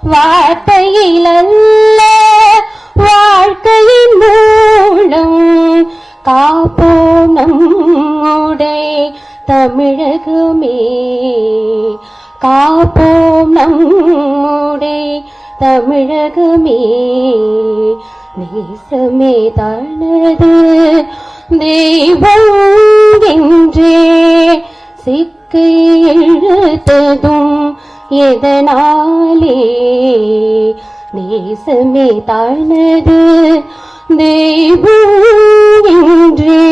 வார்த்தையில் அல்ல வாழ்க்கையின் மூலம் காப்போம் நம்முடைய தமிழகமே, காப்போம் நம்முடைய தமிழகமே. நேசமே தனது தெய்வம் என்றே சிக்கை இழுத்ததும் எதனாலே? நேசமே தனது தெய்வம் என்றே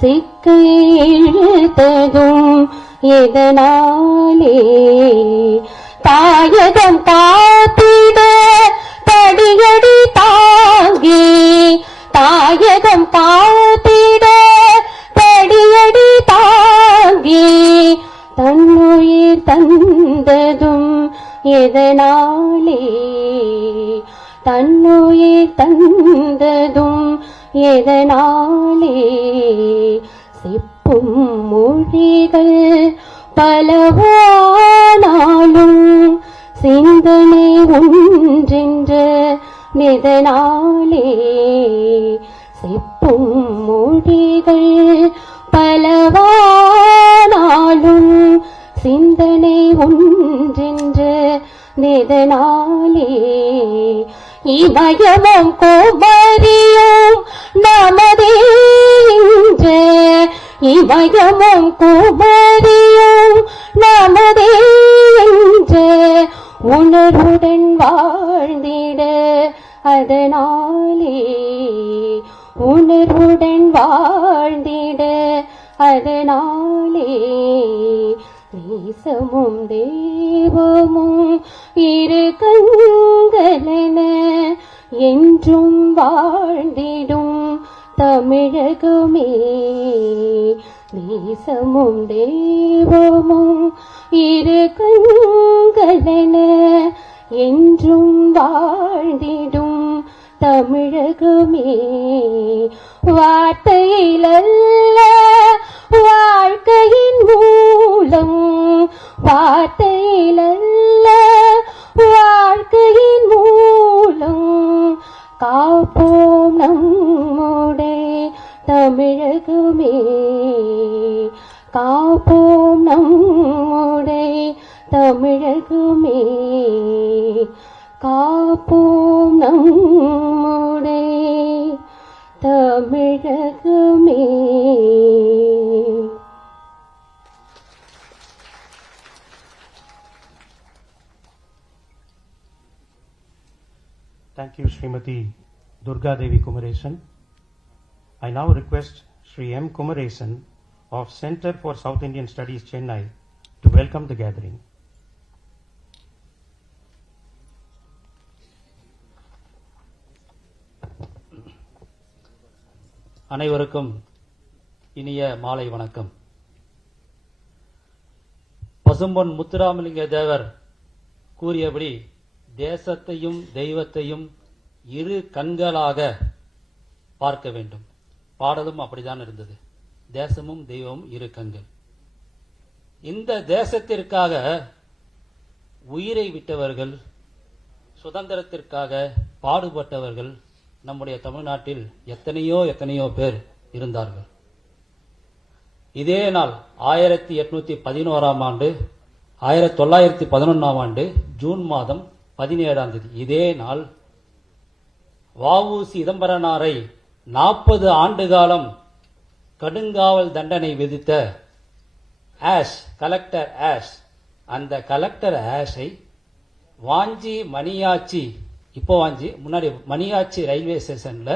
சிக்கை இழுத்ததும் எதனாலே? தாயகம் காத்திட தடியடி தாங்கி, தாயகம் காத்திட தடியடி தாங்கி தன்னுயிர் தந்ததும் எதனாலே? தன்னுயிர் தந்ததும் எதனாலே? சிப்பும் மொழிகள் பலவானாலும் சிந்தனை ஒன்றென்ற எதனாலே? சிப்பும் மொழிகள் பலவானாலும் சிந்தனை ஒன்றென்ற எதனாலே? இமயமும் குமரியும் நமதே என்ற, இமயமும் குமரியும் நமதே என்ற உணர்வுடன் வாழ்ந்திட அதனாலே, உணர்வுடன் வாழ்ந்திட அதனாலே. நேசமும் தெய்வமும் இரு கண்களென என்றும் வாழ்ந்திடும் தமிழகமே. நேசமும் தெய்வமும் இரு கண்களென என்றும் வாழ்ந்திடும் தமிழகமே. வார்த்தையில் அல்ல வாழ்க்கையின் மூலம், வார்த்தையில் அல்ல வாழ்க்கையின் மூலம் காப்போம் நம்முடைய தமிழகமே, காப்போம் நம்முடைய தமிழகமே, காப்போம் நம்முடைய தமிழகமே. Thank you, Srimati Durga Devi Kumaresan. I now request Sri M. Kumaresan of Center for South Indian Studies, Chennai, to welcome the gathering. அனைவருக்கும் இனிய மாலை வணக்கம். பசும்பொன் முத்துராமலிங்க தேவர் கூறியபடி தேசத்தையும் தெய்வத்தையும் இரு கண்களாக பார்க்க வேண்டும். பாடலும் அப்படித்தான் இருந்தது. தேசமும் தெய்வமும் இரு கண்கள். இந்த தேசத்திற்காக உயிரை விட்டவர்கள், சுதந்திரத்திற்காக பாடுபட்டவர்கள் நம்முடைய தமிழ்நாட்டில் எத்தனையோ பேர் இருந்தார்கள். இதே நாள் 1811ஆம் ஆண்டு 1911ஆம் ஆண்டு ஜூன் மாதம் 17ஆம் தேதி இதே நாள் வ.உ. சிதம்பரனாரை 40 ஆண்டு காலம் கடுங்காவல் தண்டனை விதித்த கலெக்டர் அந்த கலெக்டர் ஆஷை வாஞ்சி மணியாச்சி, இப்போ வாஞ்சி முன்னாடி மணியாச்சி ரயில்வே ஸ்டேஷன்ல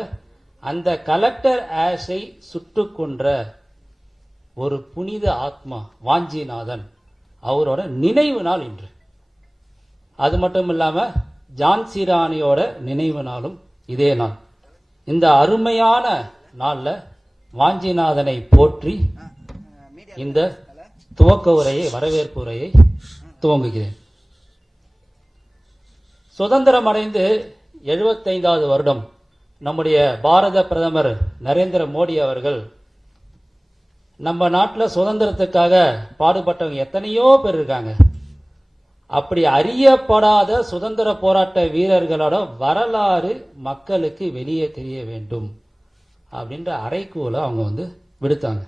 அந்த கலெக்டர் ஆஷை சுட்டு கொன்ற ஒரு புனித ஆத்மா வாஞ்சிநாதன், அவரோட நினைவு நாள் இன்று. அது மட்டும் இல்லாம ஜான்சி ராணியோட நினைவு நாளும் இதே நாள். இந்த அருமையான நாள்ல வாஞ்சிநாதனை போற்றி இந்த துவக்க உரையை, வரவேற்பு உரையை துவங்குகிறேன். சுதந்திரம் அடைந்து 75வது வருடம் நம்முடைய பாரத பிரதமர் நரேந்திர மோடி அவர்கள் நம்ம நாட்டில் சுதந்திரத்துக்காக பாடுபட்டவங்க எத்தனையோ பேர் இருக்காங்க. அப்படி அறியப்படாத சுதந்திர போராட்ட வீரர்களோட வரலாறு மக்களுக்கு வெளியே தெரிய வேண்டும் அப்படின்ற அறைகூலை அவங்க வந்து விடுத்தாங்க.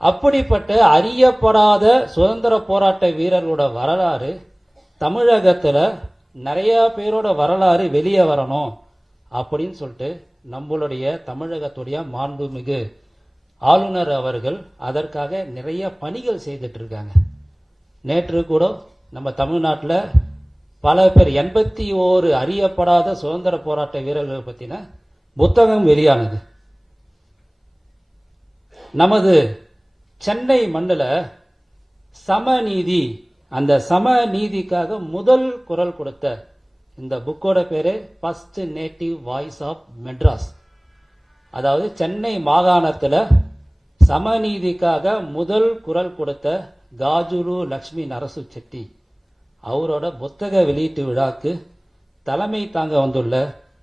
அப்படிப்பட்ட அறியப்படாத சுதந்திர போராட்ட வீரர்களோட வரலாறு தமிழகத்துல நிறைய பேரோட வரலாறு வெளியே வரணும் அப்படின்னு சொல்லிட்டு நம்மளுடைய தமிழகத்துடைய மாண்புமிகு ஆளுநர் அவர்கள் அதற்காக நிறைய பணிகள் செய்துட்டு இருக்காங்க. நேற்று கூட நம்ம தமிழ்நாட்டில் பல பேர் 81 அறியப்படாத சுதந்திர போராட்ட வீரர்கள் பற்றின புத்தகம் வெளியானது. நமது சென்னை மண்ணில் சமநீதி, அந்த சமநீதிக்காக முதல் குரல் கொடுத்த இந்த புக்கோட பேரு first native voice of Madras. அதாவது சென்னை மாகாணத்தில் சமநீதிக்காக முதல் குரல் கொடுத்த காஜுரு லட்சுமி நரசு செட்டி அவரோட புத்தக வெளியீட்டு விழாக்கு தலைமை தாங்க வந்துள்ள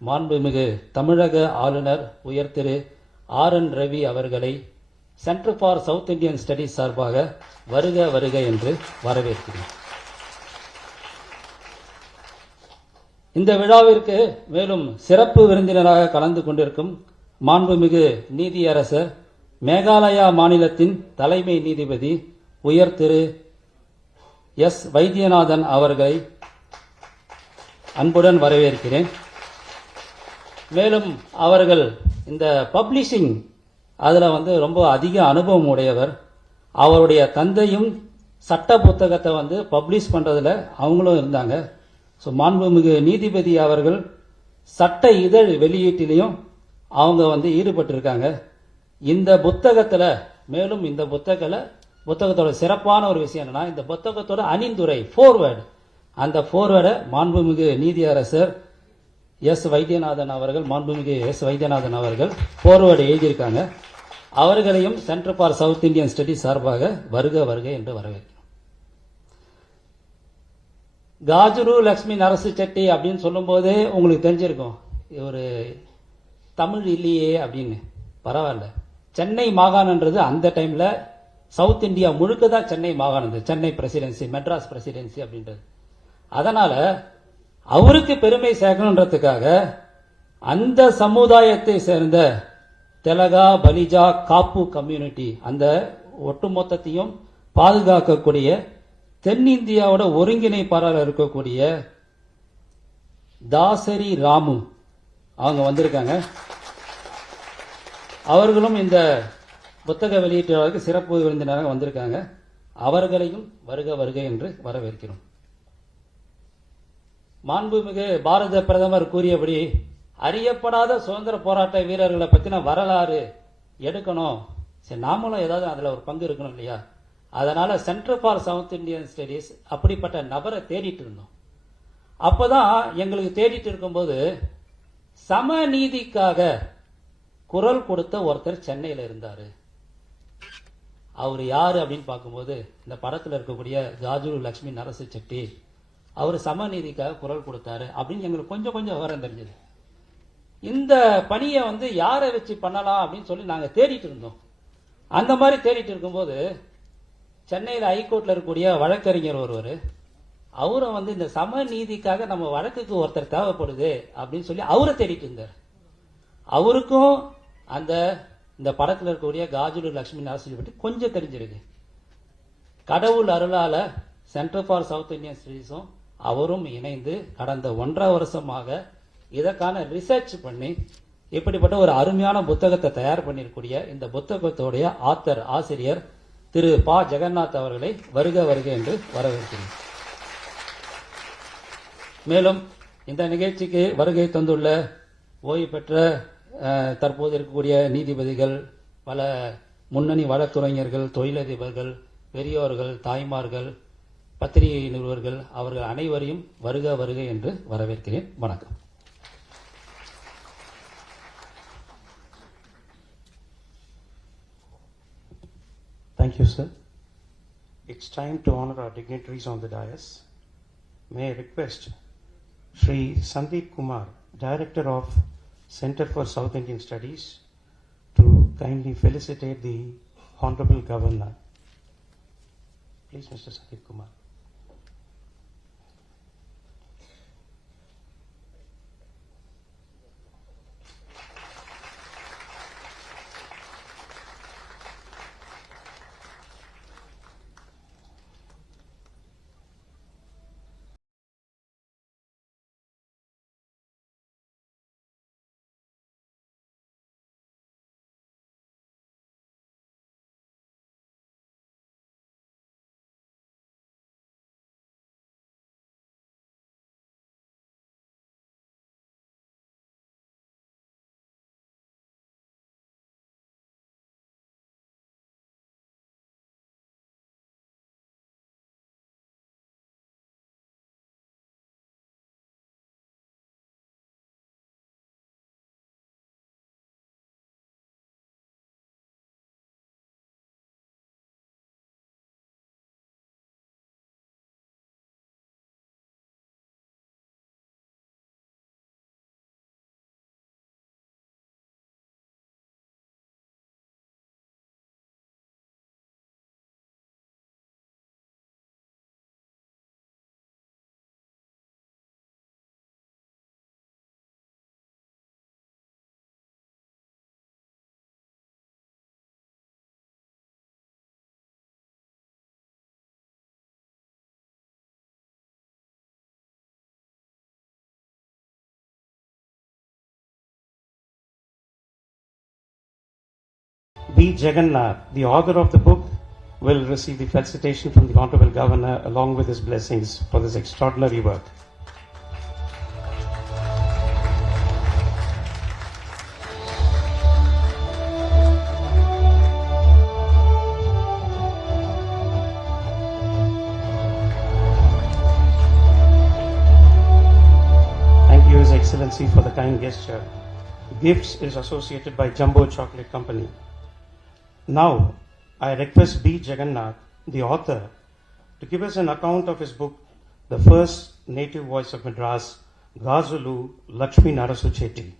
மாண்புமிகு தமிழக ஆளுநர் உயர் திரு R.N ரவி அவர்களை centre for south Indian studies சார்பாக வருக வருக என்று வரவேற்கிறேன். இந்த விழாவிற்கு மேலும் சிறப்பு விருந்தினராக கலந்து கொண்டிருக்கும் மாண்புமிகு நீதியரசர் மேகாலயா மாநிலத்தின் தலைமை நீதிபதி உயர் திரு எஸ் வைத்தியநாதன் அவர்களை அன்புடன் வரவேற்கிறேன். மேலும் அவர்கள் இந்த பப்ளிஷிங் அதில் வந்து ரொம்ப அதிக அனுபவம் உடையவர். அவருடைய தந்தையும் சட்ட புத்தகத்தை வந்து பப்ளிஷ் பண்ணுறதுல அவங்களும் இருந்தாங்க. ஸோ மாண்புமிகு நீதிபதி அவர்கள் சட்ட இதழ் வெளியீட்டிலையும் அவங்க வந்து ஈடுபட்டிருக்காங்க. இந்த புத்தகத்தில் மேலும் இந்த புத்தகத்தோட சிறப்பான ஒரு விஷயம் என்னன்னா, இந்த புத்தகத்தோட அணிந்துரை ஃபோர்வேர்டு, அந்த ஃபோர்வேர்டை மாண்புமிகு நீதியரசர் மாண்புமிகு எஸ் வைத்தியநாதன் அவர்கள் ஃபோர்வேர்டு எழுதியிருக்காங்க. அவர்களையும் centre for south Indian studies சார்பாக வருக வருக என்று வரவேற்கிறோம். காஜுரு லட்சுமி நரசு செட்டி அப்படின்னு சொல்லும் போதே உங்களுக்கு தெரிஞ்சிருக்கும் ஒரு தமிழ் இல்லையே அப்படின்னு. பரவாயில்ல, சென்னை மாகாணன்றது அந்த டைம்ல சவுத் இந்தியா முழுக்க தான் சென்னை மாகாணம், சென்னை பிரசிடென்சி, மெட்ராஸ் பிரசிடென்சி அப்படின்றது. அதனால அவருக்கு பெருமை சேர்க்கணுன்றதுக்காக அந்த சமுதாயத்தை சேர்ந்த தெலகா, பலிஜா, காப்பு கம்யூனிட்டி, அந்த ஒட்டுமொத்தத்தையும் பாதுகாக்கக்கூடிய தென்னிந்தியாவோட ஒருங்கிணைப்பாளர் இருக்கக்கூடிய தாசரி ராமு அவங்க வந்திருக்காங்க. அவர்களும் இந்த புத்தக வெளியீட்டு சிறப்பு விருந்தினராக வந்திருக்காங்க. அவர்களையும் வருக வருக என்று வரவேற்கிறோம். மாண்புமிகு பாரத பிரதமர் கூறியபடி அறியப்படாத சுதந்திர போராட்ட வீரர்களை பற்றின வரலாறு எடுக்கணும். சரி, நாமளும் ஏதாவது அதில் ஒரு பங்கு இருக்கணும் இல்லையா? அதனால centre for south Indian studies அப்படிப்பட்ட நபரை தேடிட்டு இருந்தோம். அப்போதான் எங்களுக்கு தேடிட்டு இருக்கும்போது சமநீதிக்காக குரல் கொடுத்த ஒருத்தர் சென்னையில் இருந்தார். அவர் யாரு அப்படின்னு பார்க்கும்போது இந்த படத்தில் இருக்கக்கூடிய காஜுரு லட்சுமி நரசு செட்டி, அவர் சமநீதிக்காக குரல் கொடுத்தாரு அப்படின்னு எங்களுக்கு கொஞ்சம் கொஞ்சம் விவரம் தெரிஞ்சது. இந்த பணியை வந்து யாரை வச்சு பண்ணலாம் அப்படின்னு சொல்லி நாங்கள் தேடிட்டு இருந்தோம். அந்த மாதிரி தேடிட்டு இருக்கும்போது சென்னையில் ஹைகோர்ட்டில் இருக்கக்கூடிய வழக்கறிஞர் ஒருவர், அவரும் வந்து இந்த சமநீதிக்காக நம்ம வழக்குக்கு ஒருத்தர் தேவைப்படுது அப்படின்னு சொல்லி அவரை தேடிட்டு இருந்தார். அவருக்கும் இந்த படத்தில் இருக்கக்கூடிய காஜுரு லட்சுமி நரசு பற்றி கொஞ்சம் தெரிஞ்சிருக்கு. கடவுள் அருளால சென்டர் ஃபார் சவுத் இந்தியன் ஸ்டடீஸும் அவரும் இணைந்து கடந்த 1.5 வருஷமாக இதற்கான ரிசர்ச் பண்ணி இப்படிப்பட்ட ஒரு அருமையான புத்தகத்தை தயார் பண்ணிருக்கூடிய இந்த புத்தகத்தோடைய ஆசிரியர் திரு பா ஜெகநாத் அவர்களை வருக வருக என்று வரவேற்கிறேன். மேலும் இந்த நிகழ்ச்சிக்கு வருகை தந்துள்ள ஓய்வு பெற்ற தற்போது இருக்கக்கூடிய நீதிபதிகள், பல முன்னணி வழக்குரைஞர்கள், தொழிலதிபர்கள், பெரியோர்கள், தாய்மார்கள், பத்திரிகை நிறுவர்கள், அவர்கள் அனைவரையும் வருக வருக என்று வரவேற்கிறேன். வணக்கம். Thank you, sir. It's time to honor our dignitaries on the dais. May I request Shri Sandeep Kumar, Director of Center for South Indian Studies, to kindly felicitate the Honorable Governor. Please, Mr. Sandeep Kumar. B. Jagannath, the author of the book, will receive the felicitation from the Honorable Governor along with his blessings for this extraordinary work. Thank you, His Excellency, for the kind gesture. Gifts is associated by Jumbo Chocolate Company. Now, I request B. Jagannath, the author, to give us an account of his book, The First Native Voice of Madras, Gazulu Lakshmi Narasu Chetty.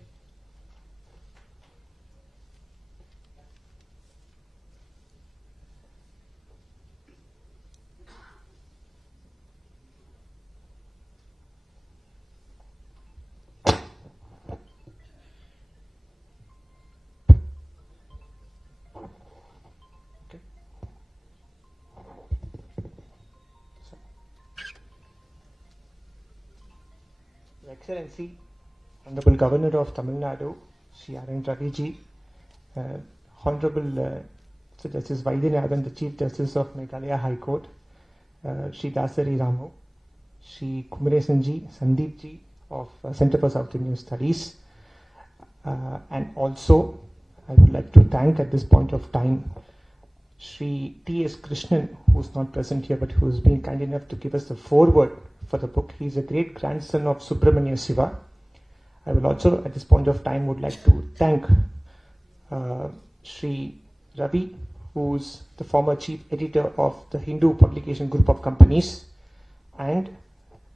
Your Excellency, Honorable Governor of Tamil Nadu, Shri R.N Ravi ji, Honorable Sir Justice Vaidyanathan, the Chief Justice of Meghalaya High Court, Shri Dasari Ramu, Shri Kumaresan ji, Sandeep ji of Center for South Indian Studies, and also I would like to thank at this point of time Shri T.S. Krishnan, who is not present here but who has been kind enough to give us the foreword for the book. He is a great grandson of Subramanya Shiva. I will also at this point of time would like to thank Shri Ravi, who is the former chief editor of the Hindu publication group of companies, and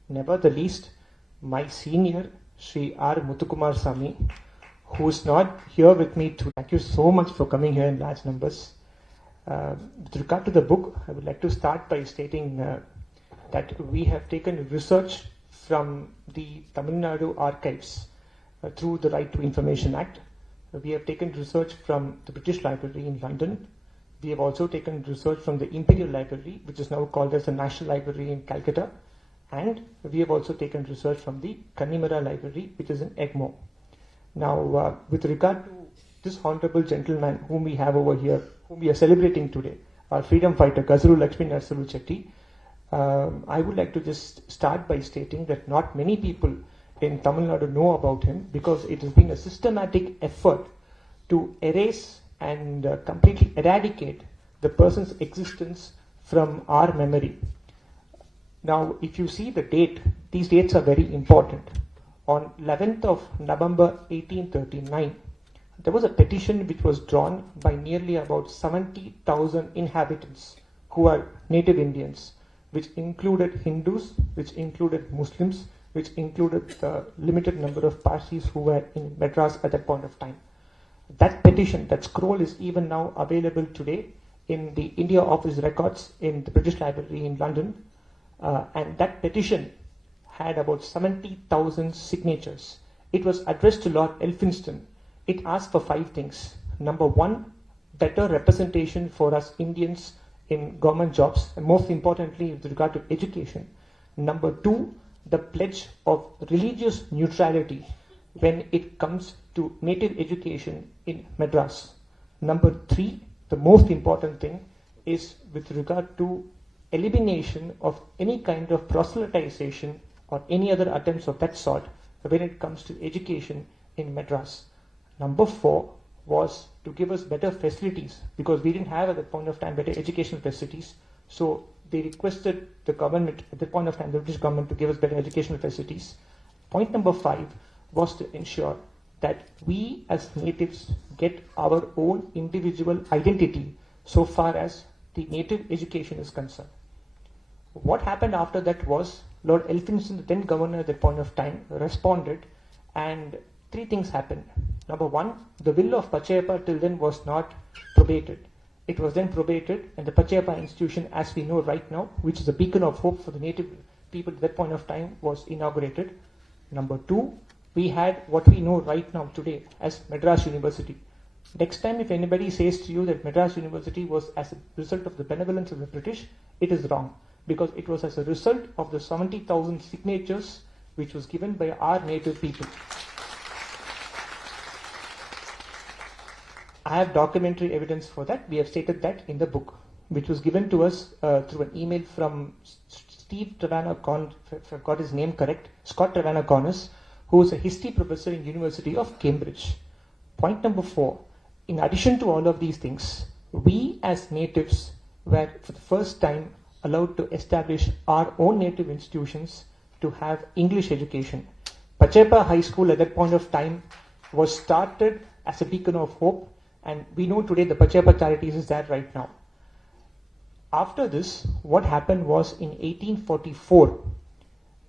never the least my senior Shri R. Muthukumar Sami, who is not here with me to thank you so much for coming here in large numbers. With regard to the book, I would like to start by stating that we have taken research from the Tamil Nadu archives through the Right to Information Act. We have taken research from the British Library in London. We have also taken research from the Imperial Library, which is now called as the National Library in Calcutta. And we have also taken research from the Kannimara Library, which is in Egmore. Now, with regard to this honorable gentleman whom we have over here, whom we are celebrating today, our freedom fighter, Gazuru Lakshmi Narasu Chetty, I would like to just start by stating that not many people in Tamil Nadu know about him, because it has been a systematic effort to erase and completely eradicate the person's existence from our memory. Now, if you see the date, these dates are very important. On 11th of November 1839, there was a petition which was drawn by nearly about 70,000 inhabitants who are native Indians, which included Hindus, which included Muslims, which included the limited number of Parsis who were in Madras at that point of time. That petition, that scroll, is even now available today in the India Office records in the British Library in London. And that petition had about 70,000 signatures. It was addressed to Lord Elphinstone. It asked for 5 things. Number 1, better representation for us Indians in government jobs, and most importantly with regard to education. Number 2, the pledge of religious neutrality when it comes to native education in Madras. Number 3, the most important thing, is with regard to elimination of any kind of proselytization or any other attempts of that sort when it comes to education in Madras. Number 4 was to give us better facilities, because we didn't have at that point of time better educational facilities. So they requested the government at that point of time, the British government, to give us better educational facilities. Point number 5 was to ensure that we as natives get our own individual identity so far as the native education is concerned. What happened after that was Lord Elphinstone, the then governor at that point of time, responded, and 3 things happened. Number 1, the will of Pachayappa till then was not probated. It was then probated, and the Pachayappa institution, as we know right now, which is a beacon of hope for the native people at that point of time, was inaugurated. Number 2, we had what we know right now today as Madras University. Next time if anybody says to you that Madras University was as a result of the benevolence of the British, it is wrong, because it was as a result of the 70,000 signatures which was given by our native people. I have documentary evidence for that. We have stated that in the book, which was given to us through an email from Steve Trevana, if I've got his name correct, Scott Trevana Connors, who is a history professor in University of Cambridge. Point number 4, in addition to all of these things, we as natives were for the first time allowed to establish our own native institutions to have English education. Pachepa High School at that point of time was started as a beacon of hope, and we know today the Pachepa Charities is there right now. After this, what happened was in 1844,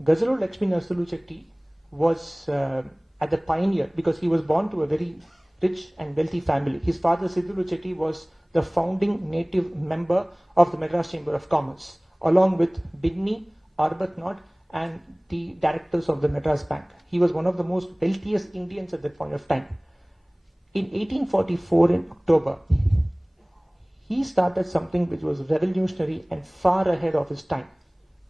Gazaru Lakshmi Narasimha Chetty was at the pioneer because he was born to a very rich and wealthy family. His father Sidhuru Chetty was the founding native member of the Madras Chamber of Commerce, along with Bidni, Arbuthnot, and the directors of the Madras Bank. He was one of the most wealthiest Indians at that point of time. In 1844, in October, he started something which was revolutionary and far ahead of his time,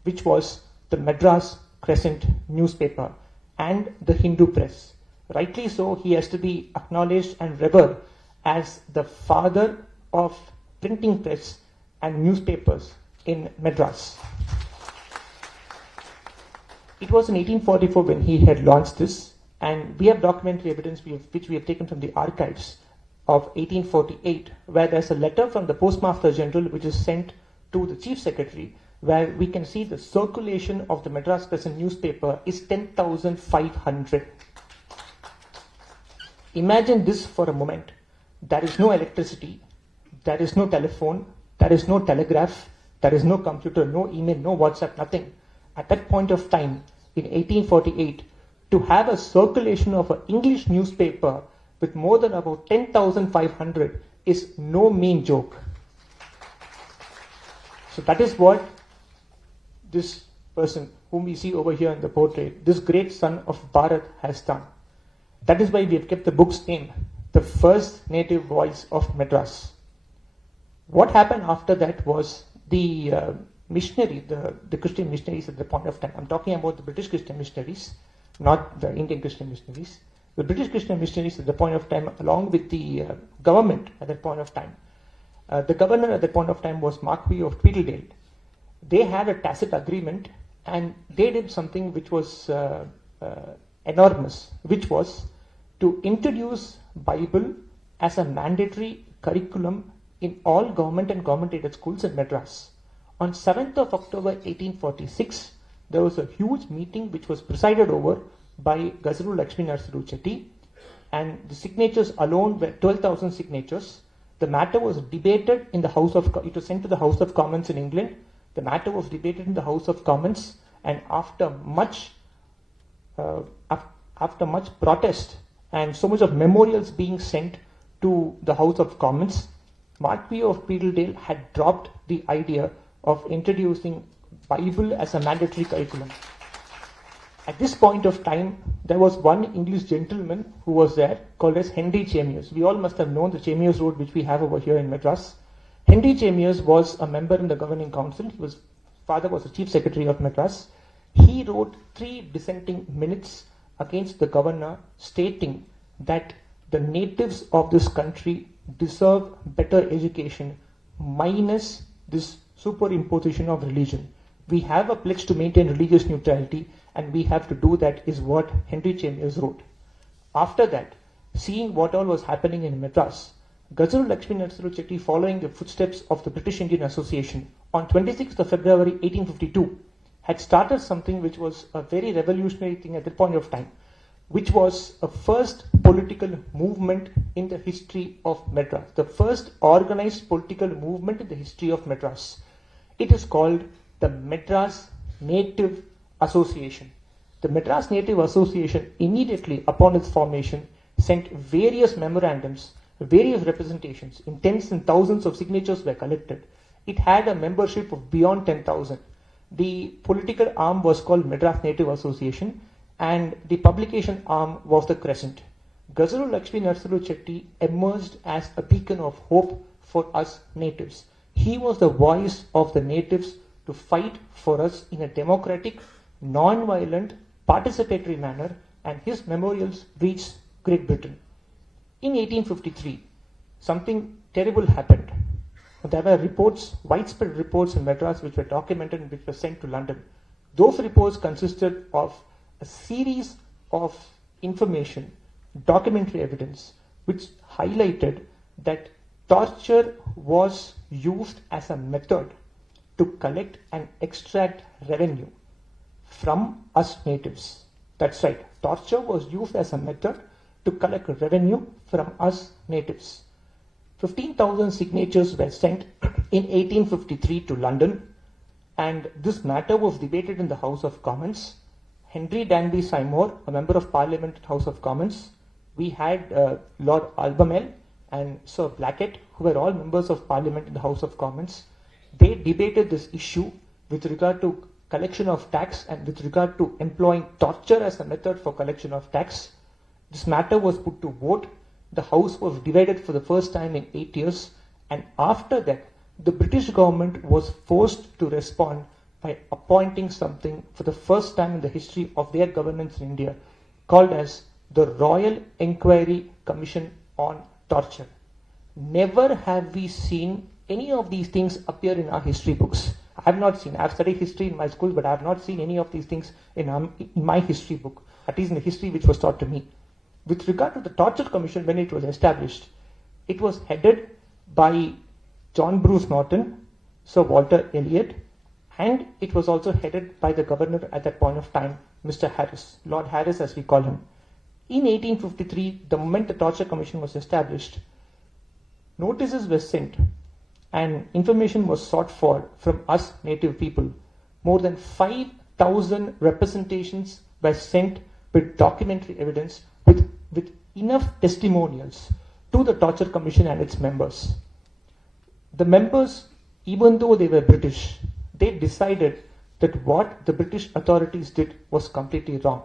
which was the Madras Crescent newspaper and the Hindu press. Rightly so, he has to be acknowledged and revered as the father of printing press and newspapers in Madras. It was in 1844 when he had launched this, and we have documentary evidence which we have taken from the archives of 1848, where there's a letter from the Postmaster General which is sent to the Chief Secretary, where we can see the circulation of the Madras Crescent newspaper is 10,500. Imagine this for a moment. There is no electricity, there is no telephone, there is no telegraph, there is no computer, no email, no WhatsApp, nothing. At that point of time, in 1848, to have a circulation of an English newspaper with more than about 10,500 is no mean joke. So that is what this person whom we see over here in the portrait, this great son of Bharat, has done. That is why we have kept the book's name, The First Native Voice of Madras. What happened after that was the missionary, the Christian missionaries at the point of time. I'm talking about the British Christian missionaries, not the Indian Christian missionaries. The British Christian missionaries at the point of time, along with the government at that point of time. The governor at that point of time was Marquis of Tweedledale. They had a tacit agreement, and they did something which was enormous, which was to introduce Bible as a mandatory curriculum in all government and government-aided schools in Madras. On 7th of October 1846, there was a huge meeting which was presided over by Gazaru Lakshmi Narasimha Chetty, and the signatures alone were 12,000 signatures. The matter was debated in the House of, it was sent to the House of Commons in England. The matter was debated in the House of Commons, and after much protest and so much of memorials being sent to the House of Commons, Marquis of Tweedledale had dropped the idea of introducing Bible as a mandatory curriculum. At this point of time, there was one English gentleman who was there called as Henry Chamiers. We all must have known the Chamiers Road which we have over here in Madras. Henry Chamiers was a member in the governing council. His father was the chief secretary of Madras. He wrote 3 dissenting minutes against the governor, stating that the natives of this country deserve better education minus this superimposition of religion. We have a pledge to maintain religious neutrality, and we have to do that, is what Henry Chamiers wrote. After that, seeing what all was happening in Madras, Gazaru Lakshmi Narasimha Chetty, following the footsteps of the British Indian Association, on 26th of February 1852, had started something which was a very revolutionary thing at that point of time, which was a first political movement in the history of Madras, the first organized political movement in the history of Madras. It is called the Madras Native Association. The Madras Native Association, immediately upon its formation, sent various memorandums, various representations. In tens and thousands of signatures were collected. It had a membership of beyond 10,000. The political arm was called Madras Native Association, and the publication arm was the Crescent. Gazaru Lakshmi Narasimha Chetty emerged as a beacon of hope for us natives. He was the voice of the natives to fight for us in a democratic, non-violent, participatory manner, and his memorials reached Great Britain. In 1853, something terrible happened. There were reports, widespread reports in Madras which were documented and which were sent to London. Those reports consisted of a series of information, documentary evidence, which highlighted that torture was used as a method to collect and extract revenue from us natives. That's right, torture was used as a method to collect revenue from us natives. 15,000 signatures were sent in 1853 to London, and this matter was debated in the House of Commons. Henry Danby Seymour, a member of Parliament at House of Commons, we had Lord Albemarle and Sir Blackett, who were all members of Parliament in the House of Commons. They debated this issue with regard to collection of tax and with regard to employing torture as a method for collection of tax. This matter was put to vote. The House was divided for the first time in 8 years, and after that, the British government was forced to respond by appointing something for the first time in the history of their governance in India, called as the Royal Inquiry Commission on Torture. Never have we seen any of these things appear in our history books. I have not seen. I have studied history in my school, but I have not seen any of these things in my history book, at least in the history which was taught to me. With regard to the Torture Commission, when it was established, it was headed by John Bruce Norton, Sir Walter Elliot, and it was also headed by the governor at that point of time, Mr. Harris, Lord Harris as we call him. In 1853, the moment the Torture Commission was established, notices were sent and information was sought for from us native people. More than 5,000 representations were sent with documentary evidence, with enough testimonials to the Torture Commission and its members. The members, even though they were British, they decided that what the British authorities did was completely wrong.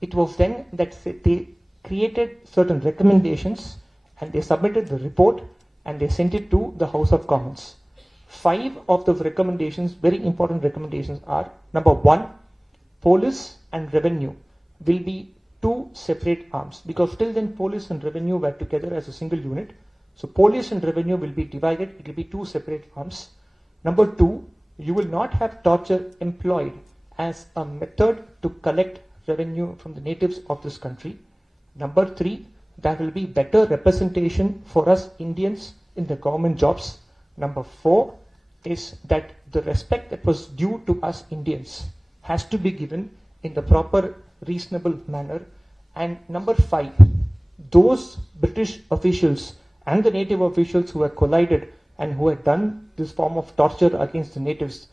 It was then that they created certain recommendations and they submitted the report and they sent it to the House of Commons. 5 of those recommendations, very important recommendations, are: number 1, police and revenue will be 2 separate arms, because till then police and revenue were together as a single unit. So police and revenue will be divided, it will be 2 separate arms. Number 2, you will not have torture employed as a method to collect revenue from the natives of this country. Number 3, there will be better representation for us Indians in the government jobs. Number 4 is that the respect that was due to us Indians has to be given in the proper, reasonable manner. And number 5, those British officials and the native officials who had collided and who had done this form of torture against the natives,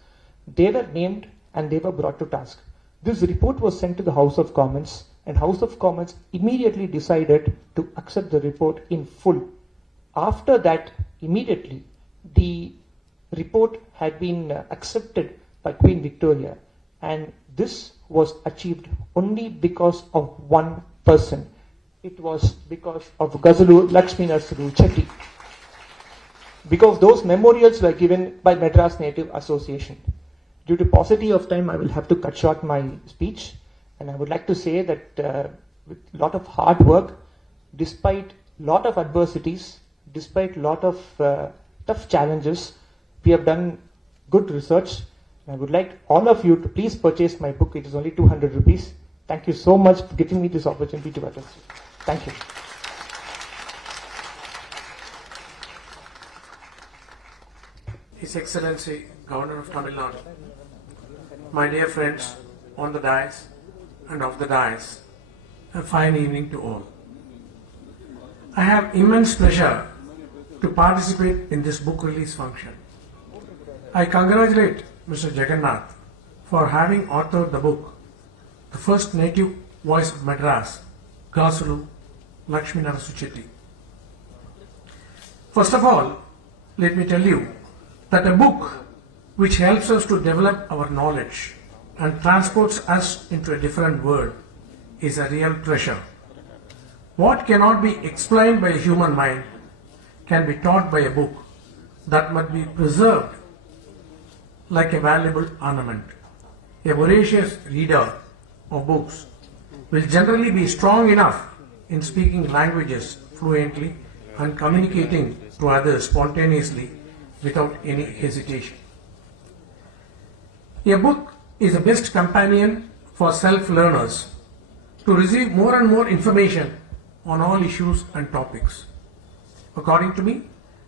they were named and they were brought to task. This report was sent to the House of Commons, and House of Commons immediately decided to accept the report in full. After that, immediately, the report had been accepted by Queen Victoria, and this was achieved only because of one person. It was because of Gazalu Lakshmi Narasimha Chetty. Because those memorials were given by Madras Native Association. Due to paucity of time, I will have to cut short my speech, and I would like to say that with a lot of hard work, despite a lot of adversities, despite a lot of tough challenges, we have done good research. I would like all of you to please purchase my book. It is only 200 rupees. Thank you so much for giving me this opportunity to address you. Thank you. His Excellency, Governor of Tamil Nadu, my dear friends on the dais and off the dais, a fine evening to all. I have immense pleasure to participate in this book release function. I congratulate Mr. Jagannath for having authored the book, The First Native Voice of Madras, Gazalu Lakshmi Narasimha Chetty. First of all, let me tell you that a book which helps us to develop our knowledge and transports us into a different world is a real treasure. What cannot be explained by a human mind can be taught by a book that must be preserved like a valuable ornament. A voracious reader of books will generally be strong enough in speaking languages fluently and communicating to others spontaneously without any hesitation. A book is the best companion for self-learners to receive more and more information on all issues and topics. According to me,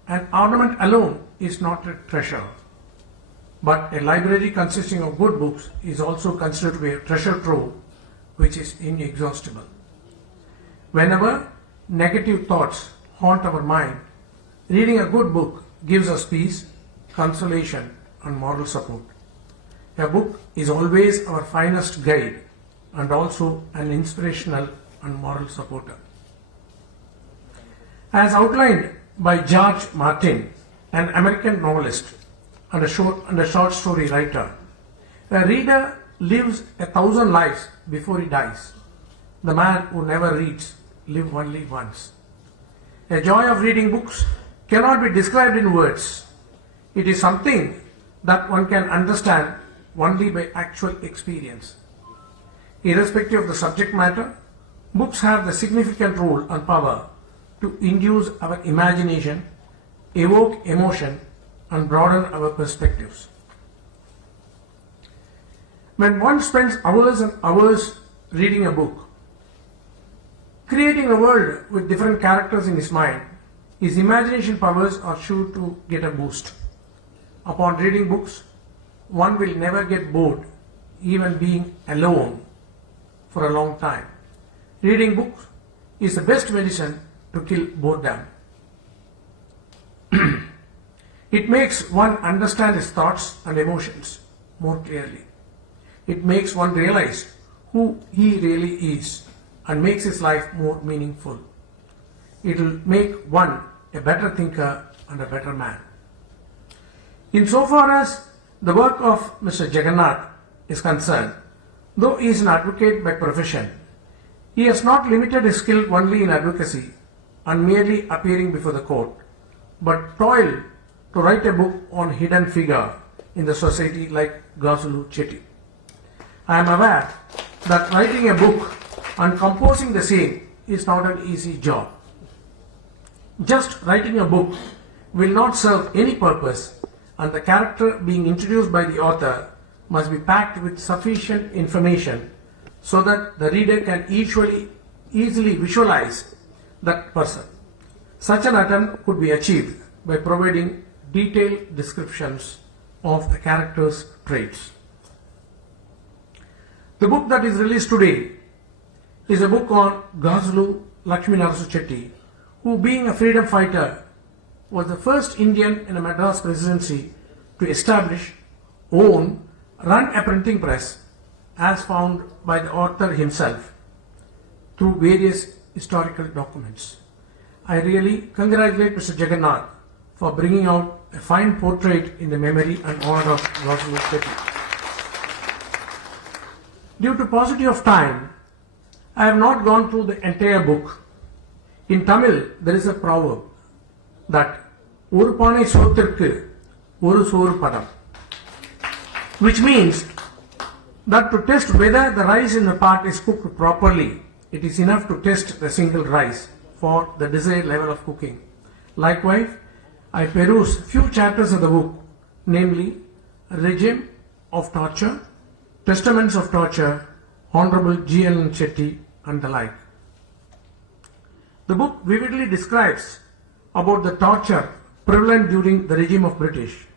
an ornament alone is not a treasure, but a library consisting of good books is also considered to be a treasure trove which is inexhaustible. Whenever negative thoughts haunt our mind, reading a good book gives us peace, consolation, and moral support. A book is always our finest guide and also an inspirational and moral supporter. As outlined by George Martin, an American novelist and a short story writer, a reader lives 1,000 lives before he dies. The man who never reads lives only once. A joy of reading books cannot be described in words. It is something that one can understand only by actual experience. Irrespective of the subject matter, books have the significant role and power to induce our imagination, evoke emotion, and broaden our perspectives. When one spends hours and hours reading a book, creating a world with different characters in his mind, his imagination powers are sure to get a boost. Upon reading books, one will never get bored, even being alone for a long time. Reading books is the best medicine to kill boredom. It makes one understand his thoughts and emotions more clearly. It makes one realize who he really is and makes his life more meaningful. It will make one a better thinker and a better man. Insofar as the work of Mr. Jagannath is concerned, though he is an advocate by profession, he has not limited his skill only in advocacy and merely appearing before the court, but toiled to write a book on hidden figure in the society like Gazulu Chetty. I am aware that writing a book and composing the same is not an easy job. Just writing a book will not serve any purpose, and the character being introduced by the author must be packed with sufficient information so that the reader can easily visualize that person. Such an attempt could be achieved by providing detailed descriptions of the character's traits. The book that is released today is a book on Gazulu Lakshmi Narasu Chetty, who, being a freedom fighter, was the first Indian in a Madras presidency to establish, own, run a printing press as found by the author himself through various historical documents. I really congratulate Mr. Jagannath for bringing out a fine portrait in the memory and honor of Gazulu Chetty. Due to paucity of time, I have not gone through the entire book. In Tamil, there is a proverb that "Oru paanai sothirkku oru soru padam," which means that to test whether the rice in the pot is cooked properly, it is enough to test the single rice for the desired level of cooking. Likewise, I peruse few chapters of the book, namely Regime of Torture, Testaments of Torture, Honorable G.L.N. Chetty, and the like. The book vividly describes about the torture prevalent during the regime of British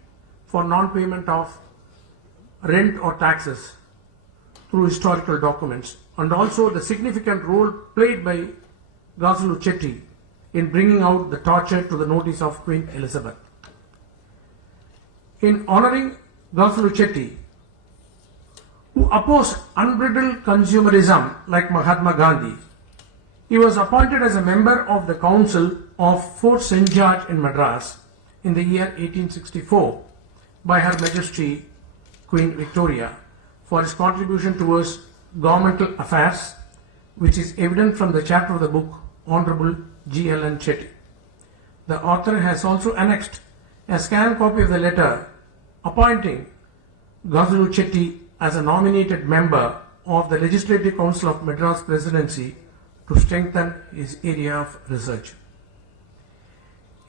for non-payment of rent or taxes through historical documents, and also the significant role played by Gazulu Chetty in bringing out the torture to the notice of Queen Elizabeth. In honoring Gazulu Chetty, who opposed unbridled consumerism like Mahatma Gandhi, he was appointed as a member of the Council of Fort St. George in Madras in the year 1864 by Her Majesty Queen Victoria for his contribution towards governmental affairs, which is evident from the chapter of the book Honorable G.L.N. Chetty. The author has also annexed a scanned copy of the letter appointing Gazulu Chetty as a nominated member of the Legislative Council of Madras Presidency to strengthen his area of research.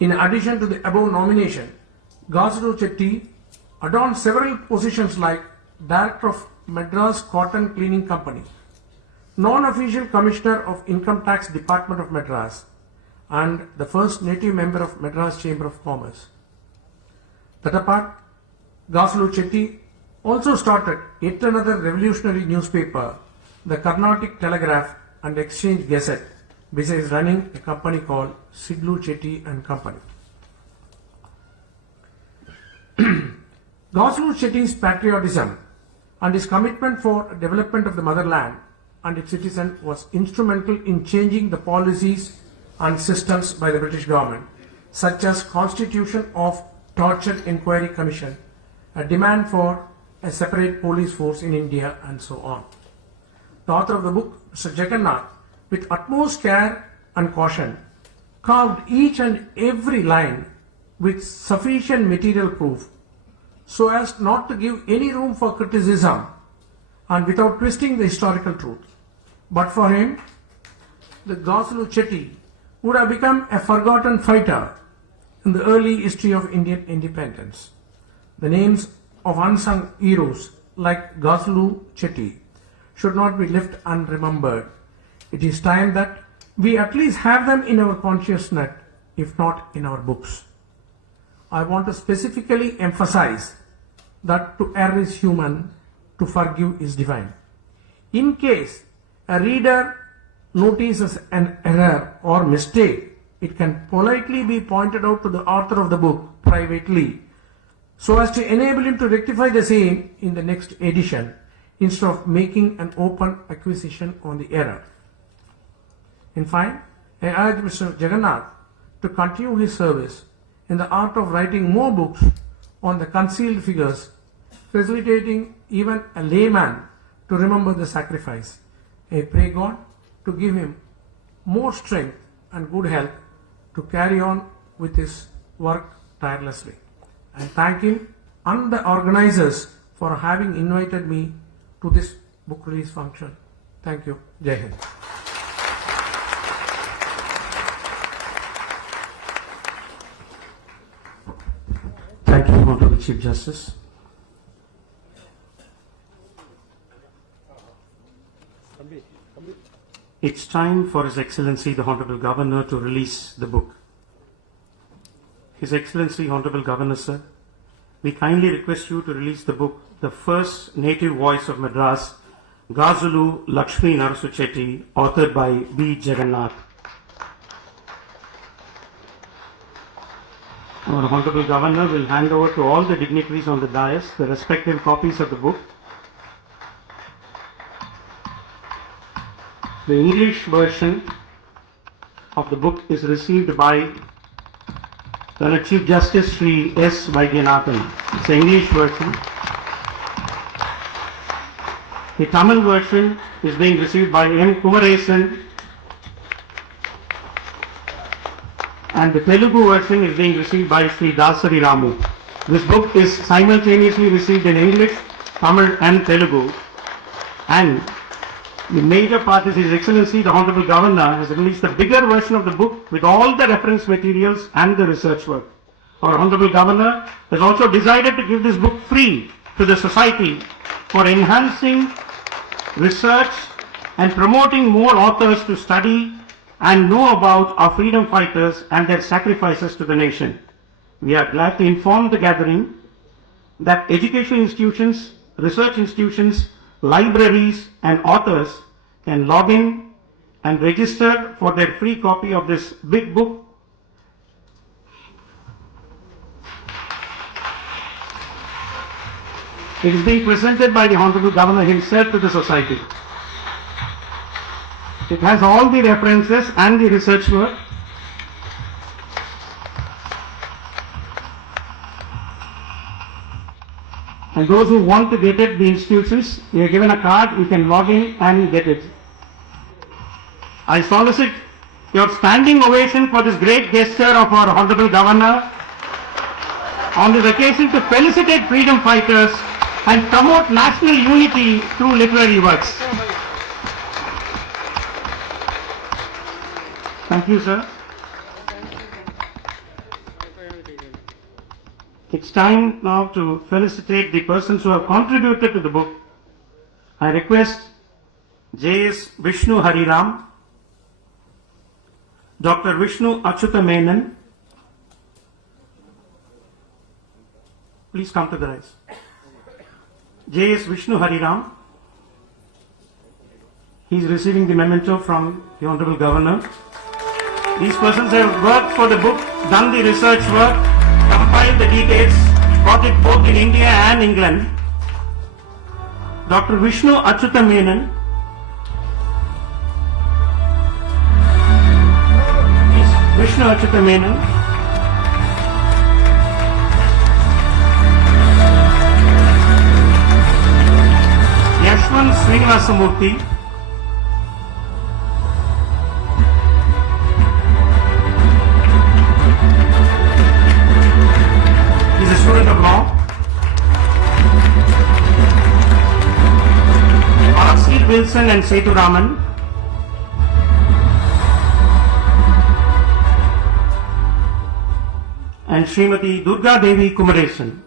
In addition to the above nomination, Gazulu Chetty adorned several positions like Director of Madras Cotton Cleaning Company, Non-Official Commissioner of Income Tax Department of Madras, and the first native member of Madras Chamber of Commerce. That apart, Gazulu Chetty also started yet another revolutionary newspaper, the Carnatic Telegraph and Exchange Gazette, besides running a company called Sidlu Chetty and Company. Gazulu Chetty's patriotism and his commitment for development of the motherland and its citizens was instrumental in changing the policies and systems by the British government, such as Constitution of Torture Inquiry Commission, a demand for a separate police force in India, and so on. The author of the book, Mr. Jagannath, with utmost care and caution, carved each and every line with sufficient material proof so as not to give any room for criticism and without twisting the historical truth. But for him, the Gazulu Chetty would have become a forgotten fighter in the early history of Indian independence. The names of unsung heroes like Gazulu Chetty should not be left unremembered. It is time that we at least have them in our consciousness, if not in our books. I want to specifically emphasize that to err is human, to forgive is divine. In case a reader notices an error or mistake, it can politely be pointed out to the author of the book privately so as to enable him to rectify the same in the next edition instead of making an open accusation on the error. In fine, I urge Mr. Jagannath to continue his service in the art of writing more books on the concealed figures, facilitating even a layman to remember the sacrifice. I pray God to give him more strength and good health to carry on with his work tirelessly. I thank him and the organizers for having invited me to this book release function. Thank you. Jai Hind. Thank you, Honorable Chief Justice. It's time for His Excellency the Honorable Governor to release the book. His Excellency Honorable Governor Sir, we kindly request you to release the book, The First Native Voice of Madras, Gazulu Lakshmi Narasu Chetty, authored by B. Jagannath. Our Honorable Governor will hand over to all the dignitaries on the dais the respective copies of the book. The English version of the book is received by the Chief Justice Sri S. Vaidyanathan. It's the English version. The Tamil version is being received by M. Kumaresan, and the Telugu version is being received by Sri Dasari Ramu. This book is simultaneously received in English, Tamil and Telugu, and the major part is His Excellency the Honorable Governor has released the bigger version of the book with all the reference materials and the research work. Our Honorable Governor has also decided to give this book free to the society for enhancing research and promoting more authors to study and know about our freedom fighters and their sacrifices to the nation. We are glad to inform the gathering that educational institutions, research institutions, libraries and authors can log in and register for their free copy of this big book. It is being presented by the Honorable Governor himself to the society. It has all the references and the research work. And those who want to get it, the institutions, you are given a card, you can log in and get it. I solicit your standing ovation for this great gesture of our Honorable Governor on this occasion to felicitate freedom fighters and promote national unity through literary works. Thank you, sir. It's time now to felicitate the persons who have contributed to the book. I request J.S. Vishnu Hariram, Dr. Vishnu Achyuta Menon. Please come to the rise. J.S. Vishnu Hariram. He is receiving the memento from the Honorable Governor. These persons have worked for the book, done the research work, compiled the details, got it both in India and England. Dr. Vishnu Achyuta Menon. Vishnu Achyuta Menon. Yashwant Srinivasamurthy. He's a student of law. R.C. Wilson and Setu Raman. And Srimati Durga Devi Kumaresan.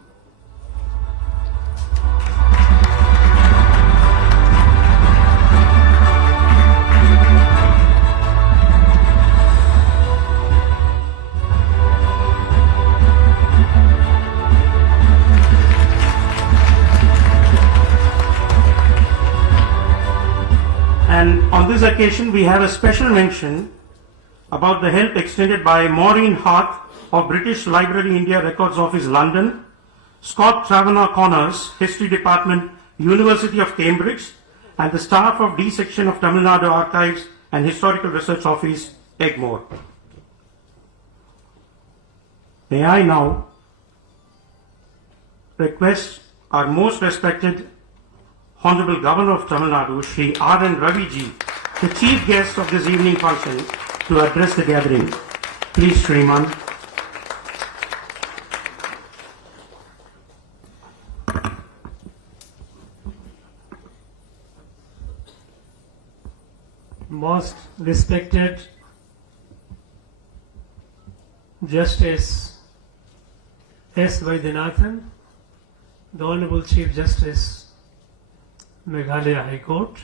And on this occasion we have a special mention about the help extended by Maureen Hart of British Library India Records Office, London, Scott Travanor Connors, History Department, University of Cambridge, and the staff of D section of Tamil Nadu Archives and Historical Research Office, Egmore. May I now request our most respected Honorable Governor of Tamil Nadu, Shri R.N. Ravi ji, the chief guest of this evening function, to address the gathering. Please, Shriman. Most respected Justice S. Vaidyanathan, the Honorable Chief Justice, Meghalaya High Court,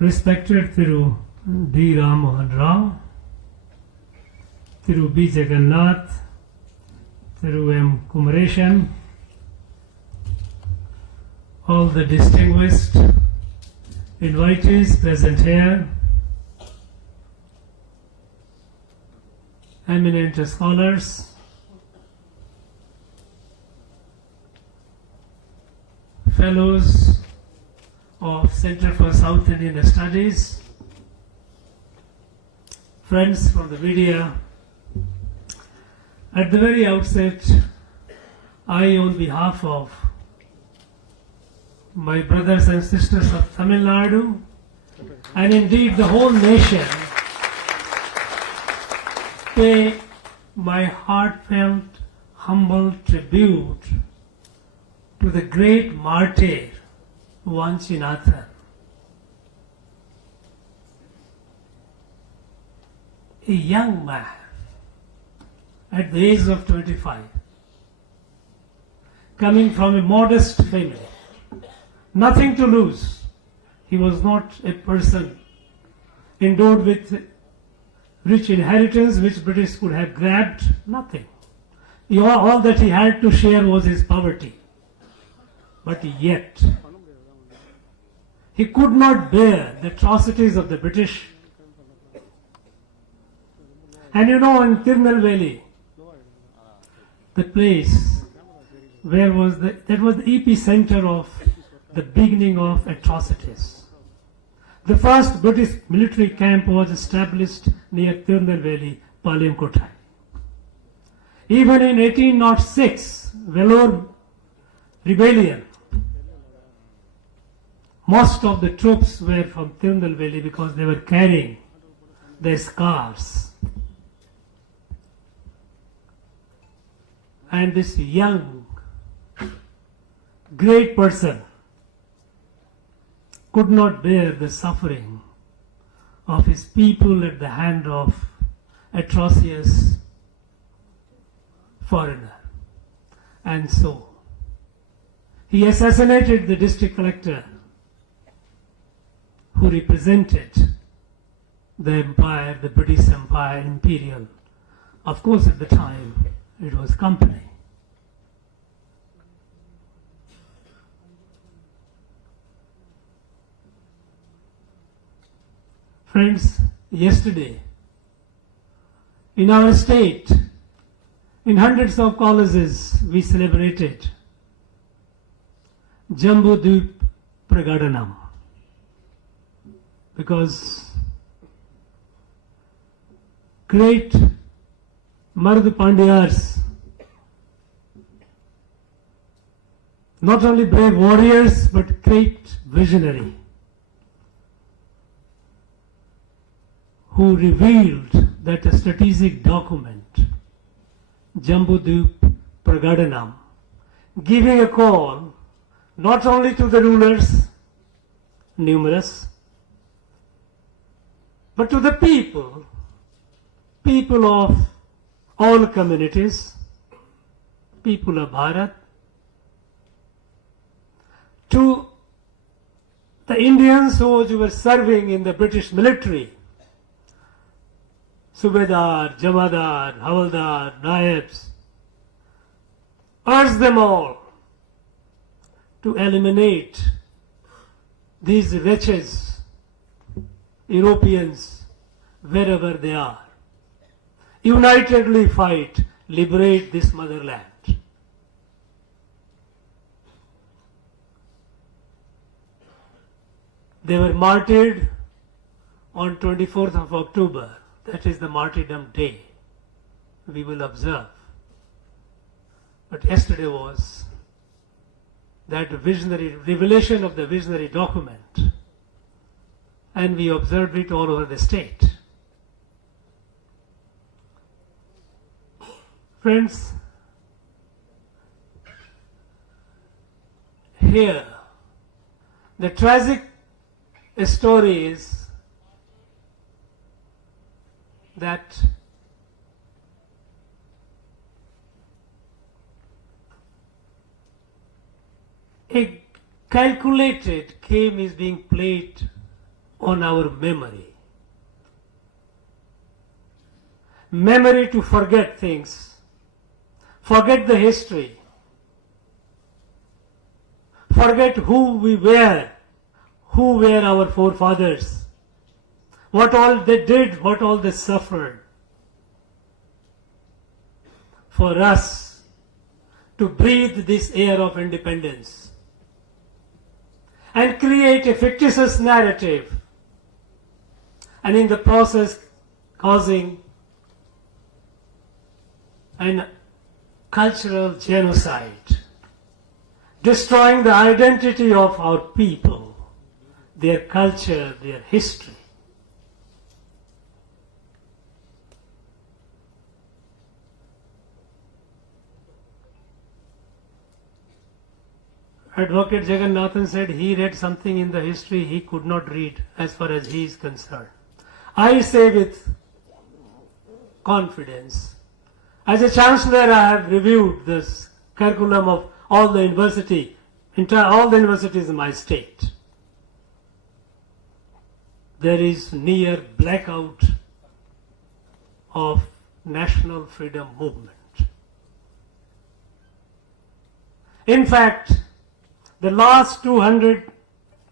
respected Thiru D. Ramohan Rao, Thiru B. Jagannath, Thiru M. Kumaresan, all the distinguished invitees present here, eminent scholars, fellows of Center for South Indian Studies, friends from the media. At the very outset, I, on behalf of my brothers and sisters of Tamil Nadu, and indeed the whole nation, pay my heartfelt, humble tribute to the great martyr Vanchinathan. A young man at the age of 25, coming from a modest family, nothing to lose. He was not a person endowed with rich inheritance which British could have grabbed, nothing. All that he had to share was his poverty. But yet, he could not bear the atrocities of the British. And you know, in Tirunelveli, the place where that was the epicenter of the beginning of atrocities. The first British military camp was established near Tirunelveli, Palayamkottai. Even in 1806, Vellore rebellion, most of the troops were from Tirunelveli because they were carrying their scars. And this young, great person could not bear the suffering of his people at the hand of atrocious foreigner. And so, he assassinated the district collector who represented the empire, the British Empire, imperial. Of course, at the time, it was company. Friends, yesterday, in our state, in hundreds of colleges, we celebrated Jambudvip Pragadanam, because great Mardu Pandyas, not only brave warriors but great visionary, who revealed that a strategic document, Jambudvip Pragadanam, giving a call not only to the rulers, numerous, but to the people of all communities, people of Bharat, to the Indians who were serving in the British military, Subedar, Jamadar, Havaldar, Naibs, urge them all to eliminate these wretches, Europeans, wherever they are. Unitedly fight, liberate this motherland. They were martyred on 24th of October. That is the martyrdom day we will observe. But yesterday was that visionary revelation of the visionary document, and we observed it all over the state. Friends, here the tragic story is that a calculated game is being played on our memory. Memory to forget things, forget the history, forget who we were, who were our forefathers, what all they did, what all they suffered for us to breathe this air of independence and create a fictitious narrative, and in the process causing an cultural genocide, destroying the identity of our people, their culture, their history. Advocate Jagannathan said he read something in the history he could not read as far as he is concerned. I say with confidence, as a chancellor I have reviewed this curriculum of all the universities in my state. There is near blackout of national freedom movement. In fact, the last 200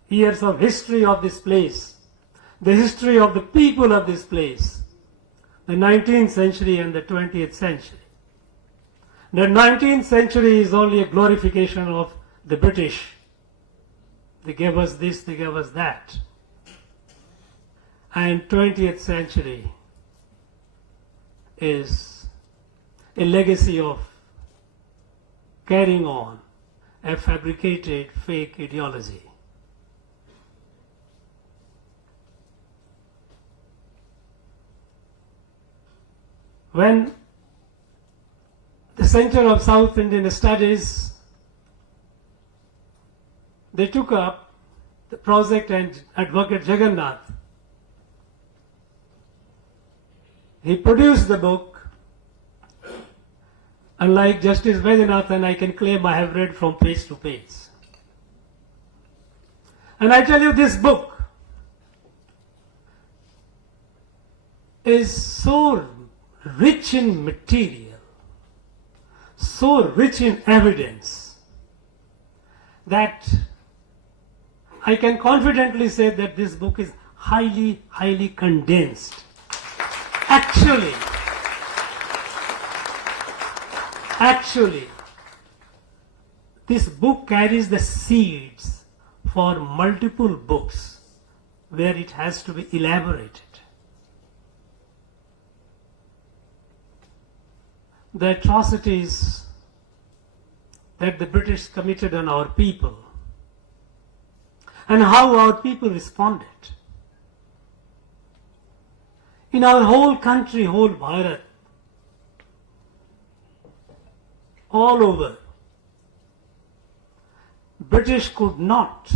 years of history of this place, the history of the people of this place, the 19th century and the 20th century. The 19th century is only a glorification of the British. They gave us this, they gave us that. And 20th century is a legacy of carrying on a fabricated fake ideology. When the Center of South Indian Studies, they took up the project, and Advocate Jagannath, he produced the book Unlike Justice Vaidyanathan, I can claim I have read from page to page. And I tell you, this book is so rich in material, so rich in evidence, that I can confidently say that this book is highly, highly condensed. Actually, this book carries the seeds for multiple books where it has to be elaborated. The atrocities that the British committed on our people and how our people responded. In our whole country, whole Bharat, all over, British could not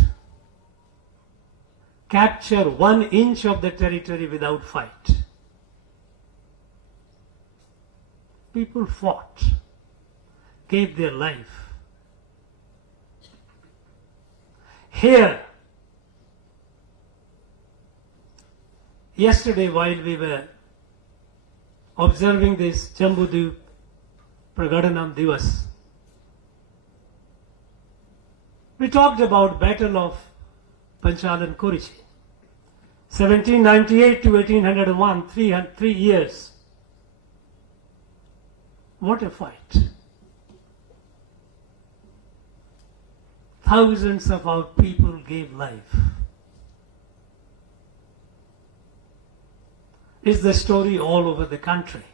capture 1 inch of the territory without fight. People fought, gave their life. Here, yesterday while we were observing this Jambudvip Pragadanam Divas, we talked about Battle of Panchalan Kurichi, 1798 to 1801, 3 years. What a fight. Thousands of our people gave life. It's the story all over the country.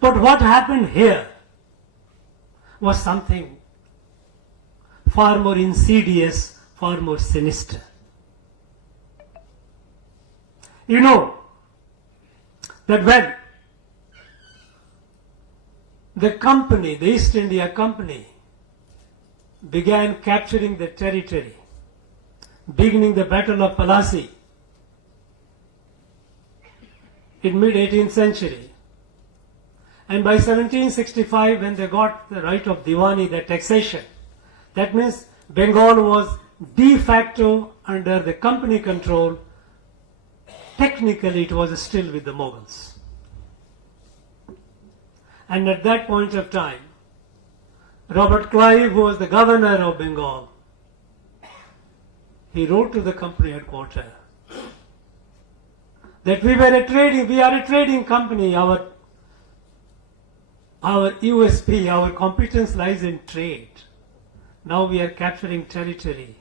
But what happened here was something far more insidious, far more sinister. You know that when the company, the East India Company, began capturing the territory, beginning the Battle of Plassey in mid-18th century, and by 1765 when they got the right of Diwani, the taxation, that means Bengal was de facto under the company control. Technically it was still with the Mughals. And at that point of time, Robert Clive, who was the governor of Bengal, he wrote to the company headquarters that we are a trading company, our USP, our competence lies in trade. Now we are capturing territory.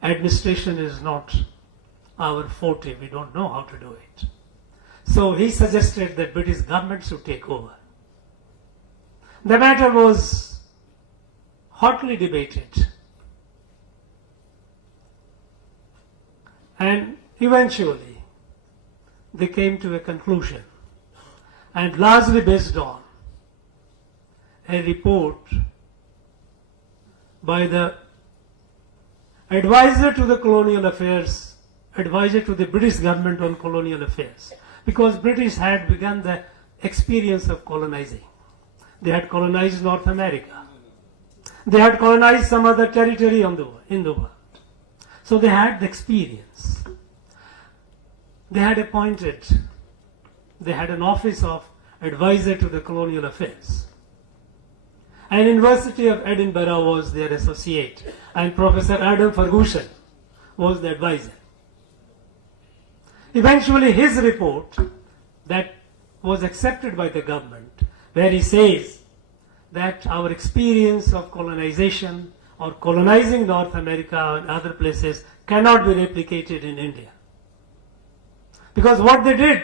Administration is not our forte, we don't know how to do it. So he suggested that British government should take over. The matter was hotly debated, and eventually they came to a conclusion, and largely based on a report by the advisor to the colonial affairs, advisor to the British government on colonial affairs, because British had begun the experience of colonizing. They had colonized North America. They had colonized some other territory in the world. So they had the experience. They had an office of advisor to the colonial affairs. And University of Edinburgh was their associate, and Professor Adam Ferguson was the advisor. Eventually his report that was accepted by the government, where he says that our experience of colonization or colonizing North America and other places cannot be replicated in India. Because what they did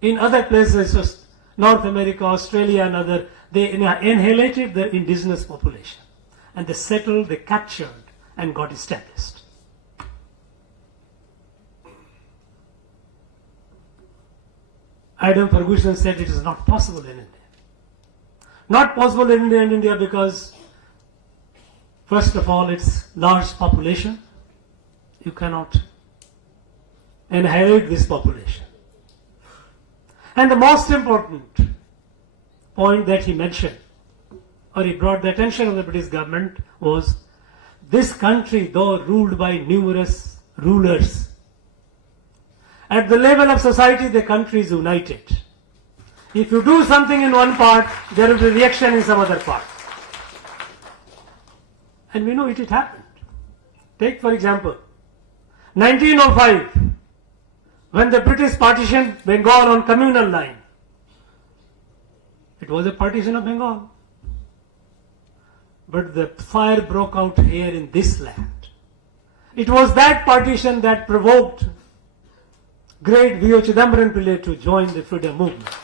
in other places, was North America, Australia and other, they annihilated the indigenous population and they settled, they captured and got established. Adam Ferguson said it is not possible in India. Not possible in India because, first of all, it's large population. You cannot inherit this population. And the most important, point that he mentioned, or he brought the attention of the British government, was this country, though ruled by numerous rulers, at the level of society, the country is united. If you do something in one part, there will be reaction in some other part. And we know it happened. Take, for example, 1905, when the British partitioned Bengal on communal line. It was a partition of Bengal. But the fire broke out here in this land. It was that partition that provoked great V.O. Chidambaram Pillai to join the freedom movement.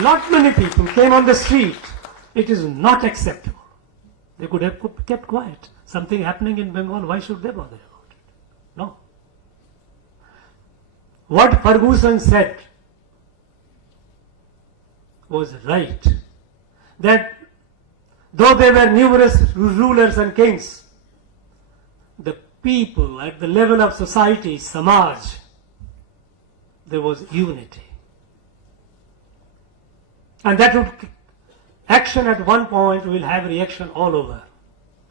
Not many people came on the street. It is not acceptable. They could have kept quiet. Something happening in Bengal, why should they bother about it? No. What Ferguson said was right. That though there were numerous rulers and kings, the people at the level of society, Samaj, there was unity. And that would, action at one point will have reaction all over.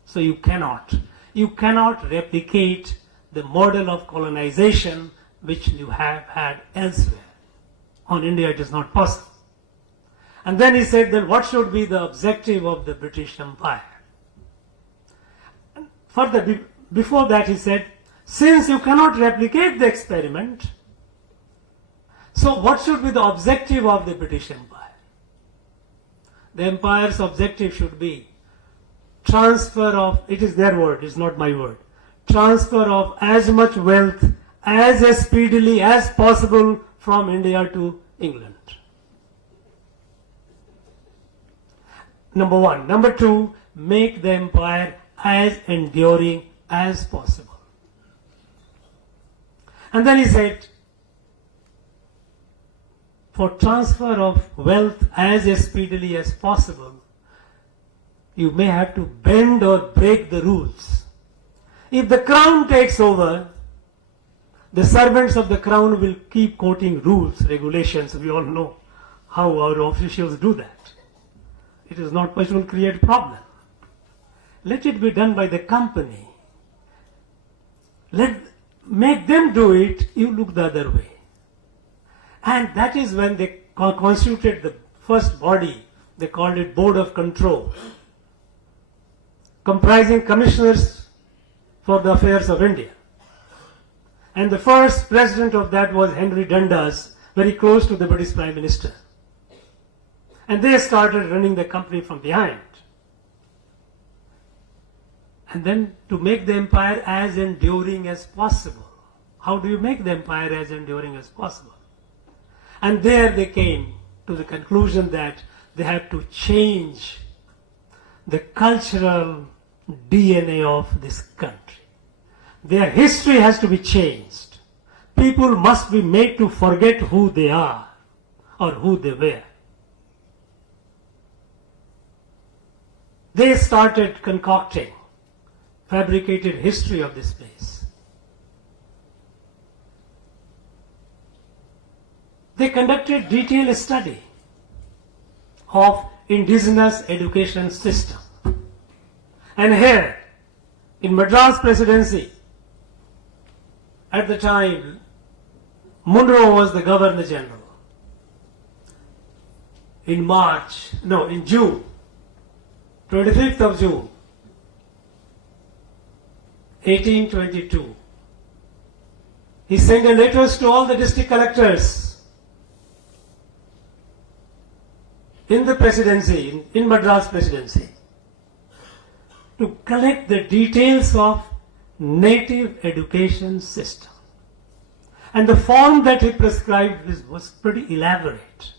So you cannot replicate the model of colonization which you have had elsewhere. On India it is not possible. And then he said that what should be the objective of the British Empire? And further, before that he said, since you cannot replicate the experiment, so what should be the objective of the British Empire? The empire's objective should be transfer of, it is their word, it's not my word, transfer of as much wealth as speedily as possible from India to England. Number one. Number two, make the empire as enduring as possible. And then he said, for transfer of wealth as speedily as possible, you may have to bend or break the rules. If the crown takes over, the servants of the crown will keep quoting rules, regulations. We all know how our officials do that. It is not much will create problem. Let it be done by the company. Make them do it, you look the other way. And that is when they constituted the first body, they called it Board of Control, comprising commissioners for the affairs of India. And the first president of that was Henry Dundas, very close to the British Prime Minister. And they started running the company from behind. And then to make the empire as enduring as possible. How do you make the empire as enduring as possible? And there they came to the conclusion that they had to change the cultural DNA of this country. Their history has to be changed. People must be made to forget who they are or who they were. They started concocting fabricated history of this place. They conducted detailed study of indigenous education system. And here, in Madras Presidency, at the time, Munro was the Governor General. In June, 25th of June, 1822, he sent a letters to all the district collectors in the presidency, in Madras Presidency, to collect the details of native education system. And the form that he prescribed was pretty elaborate,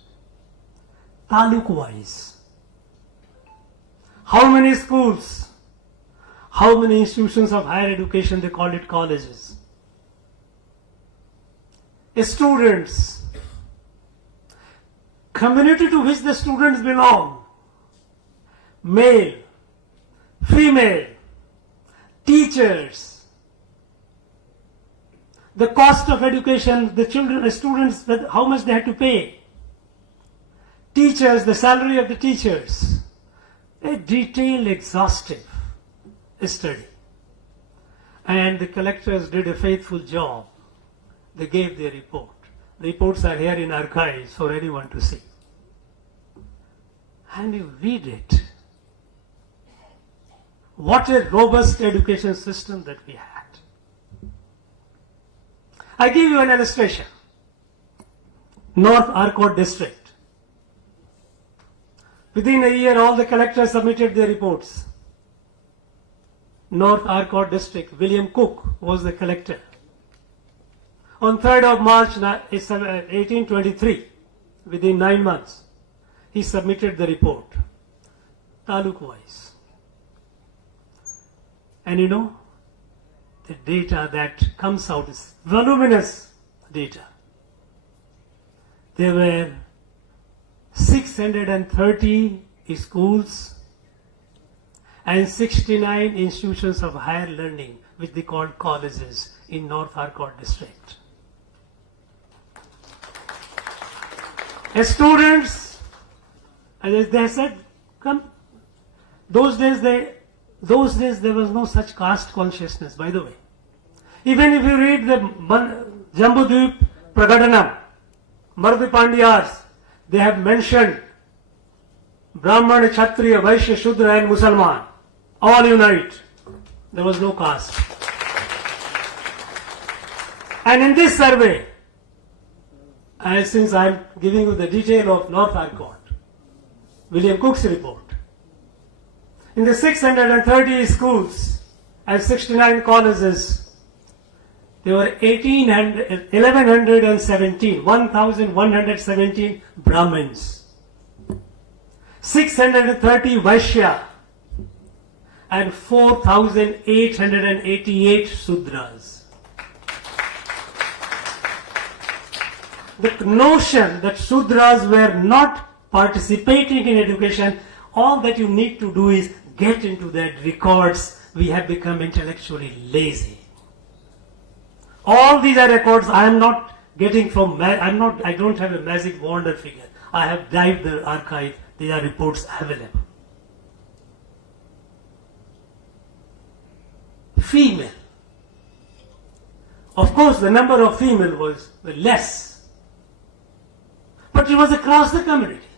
taluk-wise. How many schools, how many institutions of higher education, they called it colleges. Students, community to which the students belong, male, female, teachers, the cost of education, the children, the students, how much they had to pay, Teachers, the salary of the teachers, a detailed, exhaustive study. And the collectors did a faithful job. They gave their report. The reports are here in archives for anyone to see. And you read it. What a robust education system that we had. I give you an illustration. North Arcot district. Within a year, all the collectors submitted their reports. North Arcot district, William Cook was the collector. On 3rd of March 1823, within 9 months, he submitted the report, taluk-wise. And you know, the data that comes out is voluminous data. There were 630 schools and 69 institutions of higher learning, which they called colleges, in North Arcot district. As students, as they said, come. Those days there was no such caste consciousness, by the way. Even if you read the Jambudvip Pragadanam, Marvi Pandyas, they have mentioned Brahmana, Kshatriya, Vaishya, Shudra and Musalman, all unite. There was no caste. And in this survey, since I am giving you the detail of North Arcot, William Cook's report, in the 630 schools and 69 colleges, there were 1,117 Brahmins, 630 Vaishya, and 4,888 Sudras. The notion that Sudras were not participating in education, all that you need to do is get into their records. We have become intellectually lazy. All these are records I am not getting from, I don't have a magic wonder figure. I have dived the archive. These are reports available. Female. Of course, the number of female was less. But it was across the community.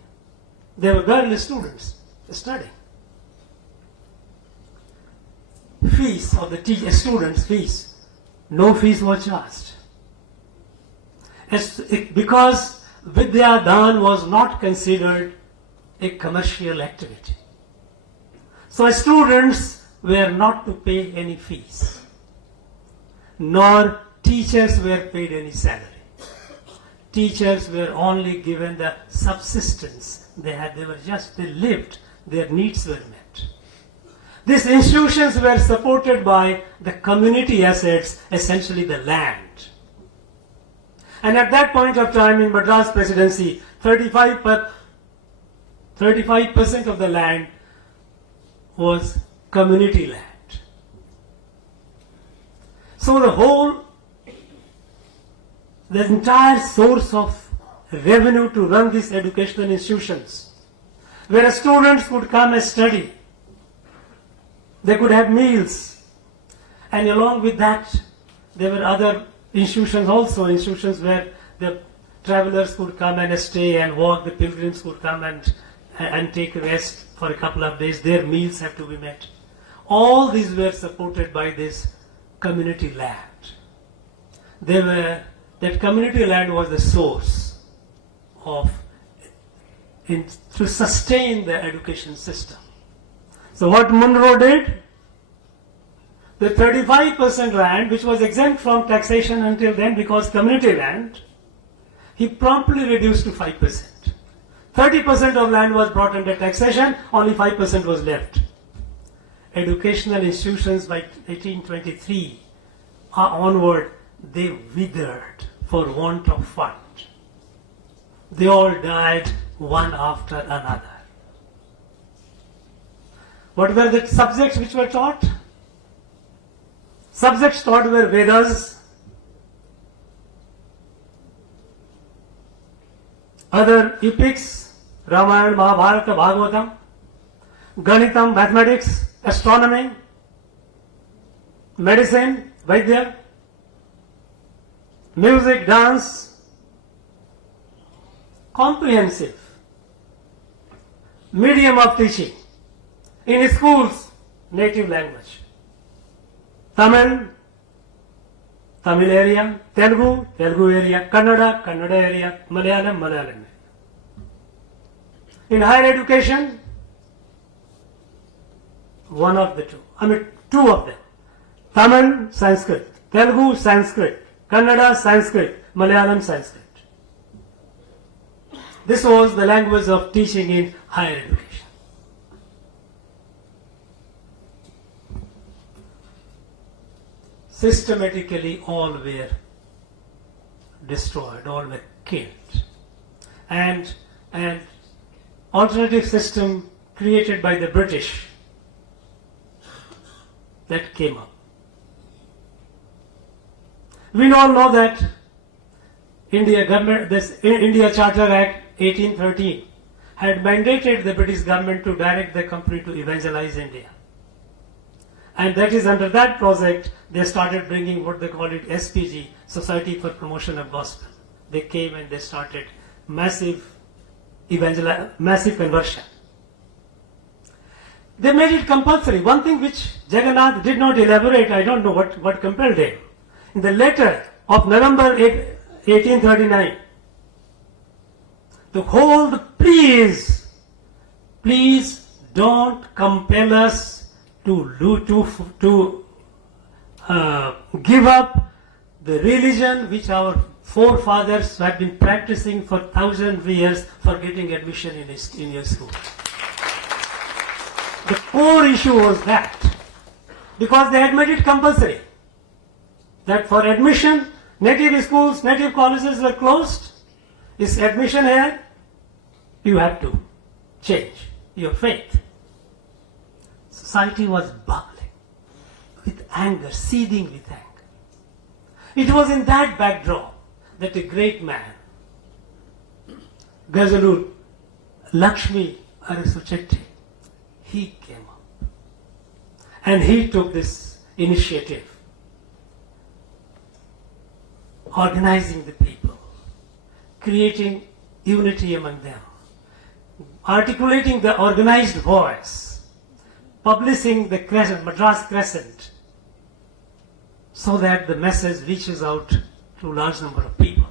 There were girl students studying. Fees of the students' fees. No fees were charged. Because Vidya Dan was not considered a commercial activity. So students were not to pay any fees. Nor teachers were paid any salary. Teachers were only given the subsistence. They lived, their needs were met. These institutions were supported by the community assets, essentially the land. And at that point of time in Madras Presidency, 35% of the land was community land. So the entire source of revenue to run these educational institutions, where students could come and study, they could have meals, and along with that, there were other institutions also, institutions where the travelers could come and stay and walk, the pilgrims could come and take rest for a couple of days, their meals have to be met. All these were supported by this community land. That community land was the source to sustain the education system. So what Munro did, the 35% land, which was exempt from taxation until then because community land, he promptly reduced to 5%. 30% of land was brought under taxation, only 5% was left. Educational institutions by 1823 onward, they withered for want of fund. They all died one after another. What were the subjects which were taught? Subjects taught were Vedas, other epics, Ramayana, Mahabharata, Bhagavatam, Ganitam, mathematics, astronomy, medicine, Vaidya, music, dance, comprehensive medium of teaching. In schools, native language. Tamil, Tamil area, Telugu, Telugu area, Kannada, Kannada area, Malayalam, Malayalam area. In higher education, one of the two. Two of them. Tamil, Sanskrit. Telugu, Sanskrit. Kannada, Sanskrit. Malayalam, Sanskrit. This was the language of teaching in higher education. Systematically, all were destroyed, all were killed. And an alternative system created by the British that came up. We all know that India Charter Act 1813 had mandated the British government to direct the company to evangelize India. And that is under that project they started bringing what they call it SPG, Society for Promotion of Gospel. They came and they started massive conversion. They made it compulsory. One thing which Jagannath did not elaborate, I don't know what compelled him. In the letter of November 1839, to hold, please don't compel us to give up the religion which our forefathers have been practicing for thousands of years for getting admission in your school. The core issue was that, because they had made it compulsory, that for admission, native schools, native colleges were closed. Is admission here? You have to change your faith. Society was bubbling with anger, seething with anger. It was in that backdrop that a great man, Gazalur Lakshmi Arasachetty, he came up and he took this initiative, organizing the people, creating unity among them, articulating the organized voice, publishing the Crescent, Madras Crescent, so that the message reaches out to a large number of people.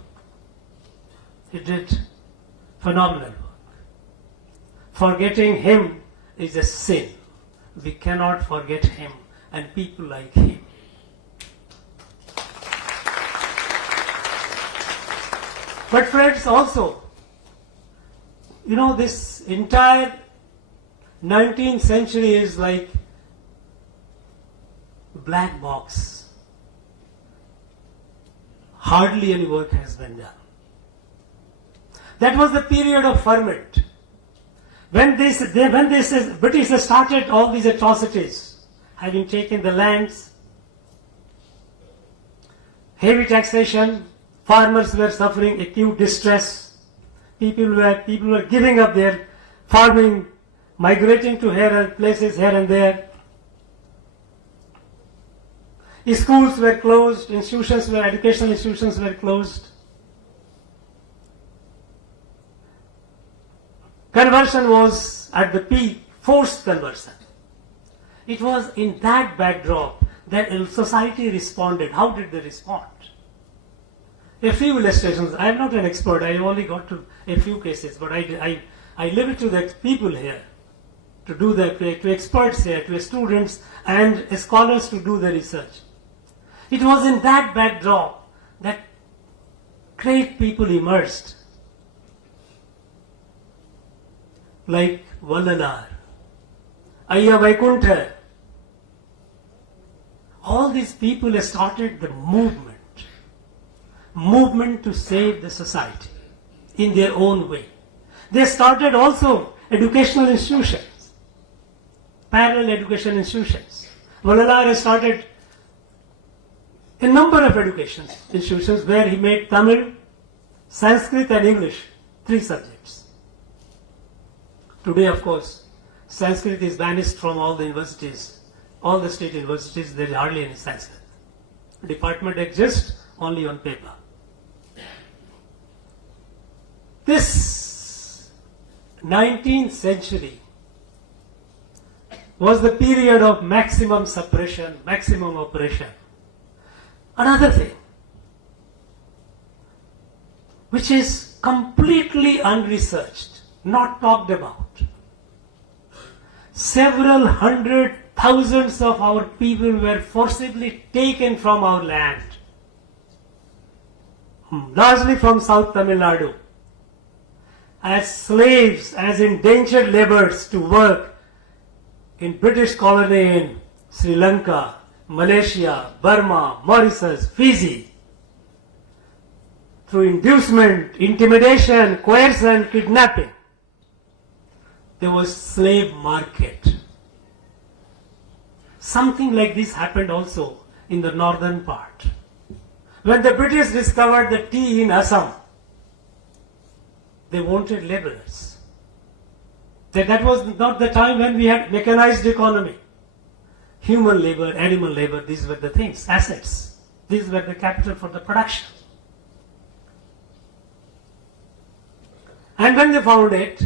He did phenomenal work. Forgetting him is a sin. We cannot forget him and people like him. But friends, also, this entire 19th century is like black box. Hardly any work has been done. That was the period of ferment. When the British started all these atrocities, having taken the lands, heavy taxation, farmers were suffering acute distress, people were giving up their farming, migrating to places here and there. Schools were closed, educational institutions were closed. Conversion was at the peak, forced conversion. It was in that backdrop that society responded. How did they respond? A few illustrations. I am not an expert. I only got to a few cases, but I leave it to the people here to experts here, to students and scholars to do the research. It was in that backdrop that great people emerged, like Vallalar, Ayya Vaikuntha. All these people started the movement to save the society in their own way. They started also educational institutions, parallel education institutions. Vallalar started a number of education institutions where he made Tamil, Sanskrit and English 3 subjects. Today, of course, Sanskrit is banished from all the universities, all the state universities. There is hardly any Sanskrit. Department exists only on paper. This 19th century was the period of maximum suppression, maximum oppression. Another thing, which is completely unresearched, not talked about. Several hundred thousands of our people were forcibly taken from our land, largely from South Tamil Nadu, as slaves, as indentured laborers to work in British colony in Sri Lanka, Malaysia, Burma, Mauritius, Fiji. Through inducement, intimidation, coercion, kidnapping. There was slave market. Something like this happened also in the northern part. When the British discovered the tea in Assam, they wanted laborers. That was not the time when we had mechanized economy. Human labor, animal labor, these were the things, assets. These were the capital for the production. And when they found it,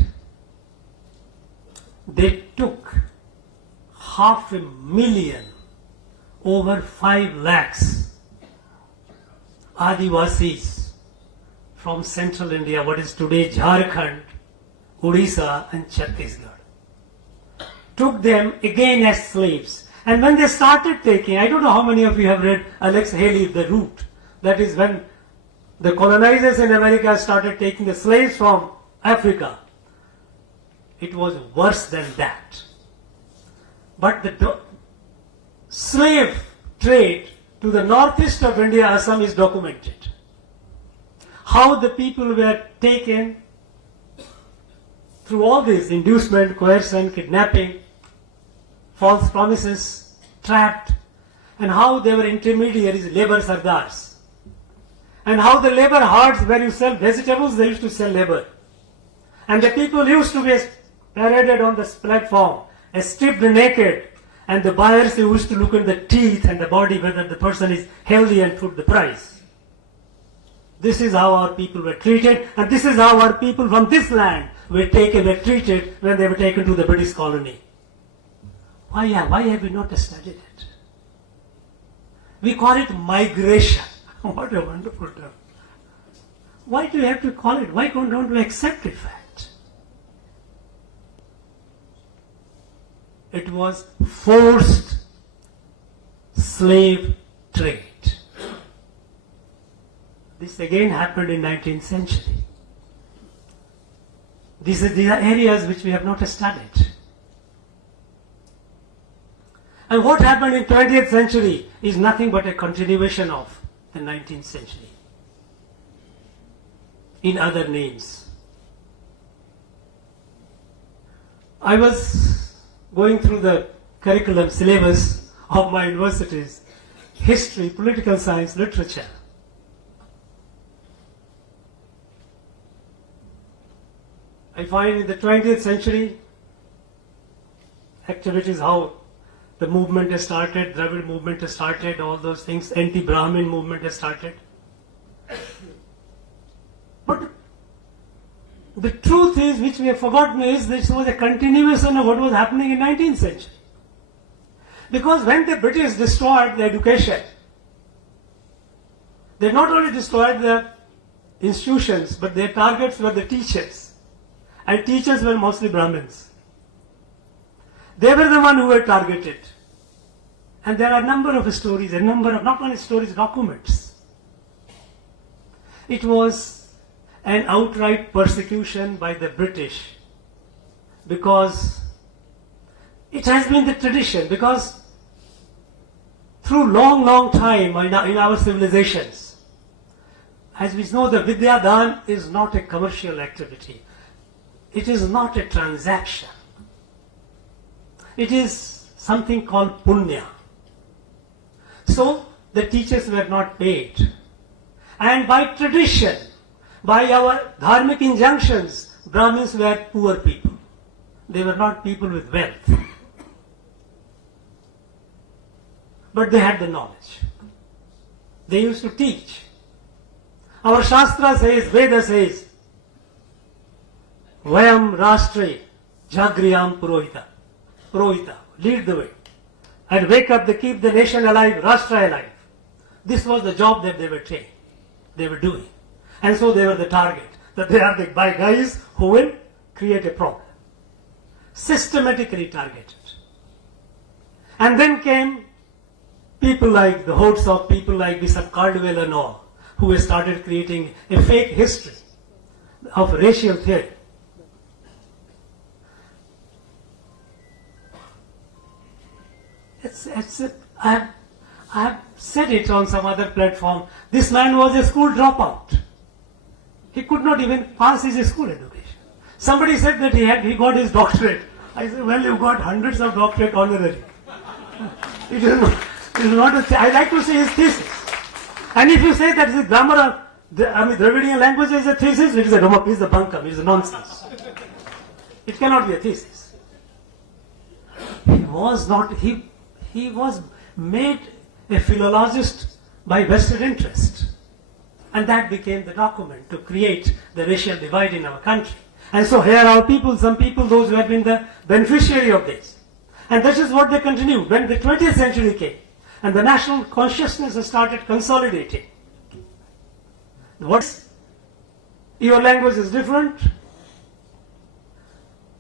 they took 500,000, over 5 lakhs Adivasis from central India, what is today Jharkhand, Odisha and Chhattisgarh. Took them again as slaves. And when they started taking, I don't know how many of you have read Alex Haley, The Root. That is when the colonizers in America started taking the slaves from Africa. It was worse than that. But the slave trade to the northeast of India, Assam, is documented. How the people were taken through all this inducement, coercion, kidnapping, false promises, trapped, and how they were intermediaries, labor sardars. And how the labor hordes, where you sell vegetables, they used to sell labor. And the people used to be paraded on this platform, stripped naked, and the buyers used to look at the teeth and the body, whether the person is healthy, and put the price. This is how our people were treated, and this is how our people from this land were treated when they were taken to the British colony. Why have we not studied it? We call it migration. What a wonderful term. Why do you have to call it? Why don't we accept it fact? It was forced slave trade. This again happened in 19th century. These are areas which we have not studied. And what happened in 20th century is nothing but a continuation of the 19th century. In other names. I was going through the curriculum syllabus of my universities, history, political science, literature. I find in the 20th century, activities, how the movement has started, Dravid movement has started, all those things, anti-Brahmin movement has started. But the truth is, which we have forgotten, is this was a continuation of what was happening in 19th century. Because when the British destroyed the education, they not only destroyed the institutions, but their targets were the teachers. And teachers were mostly Brahmins. They were the ones who were targeted. And there are a number of stories, a number of, not only stories, documents. It was an outright persecution by the British, because it has been the tradition, because through long time in our civilizations, as we know, the Vidya Dan is not a commercial activity. It is not a transaction. It is something called punya. So the teachers were not paid. And by tradition, by our dharmic injunctions, Brahmins were poor people. they were not people with wealth. But they had the knowledge. They used to teach. Our Shastra says, Veda says, Vayam Rashtre Jagriyam Purohita. Purohita, lead the way. And wake up, they keep the nation alive, Rashtra alive. This was the job that they were doing. And so they were the target. That they are the guys who will create a problem. Systematically targeted. And then came people like the hordes of people like Bishop Caldwell and all, who started creating a fake history of racial theory. I have said it on some other platform. This man was a school dropout. He could not even pass his school education. Somebody said that he got his doctorate. I said, well, you got hundreds of doctorate honorary. It is not I like to say his thesis. And if you say that the grammar of Dravidian language is a thesis, it is a bunkam, it is a nonsense. It cannot be a thesis. He was made a philologist by vested interest. And that became the document to create the racial divide in our country. And so here are people, some people, those who have been the beneficiary of this. And this is what they continue. When the 20th century came and the national consciousness started consolidating. Your language is different.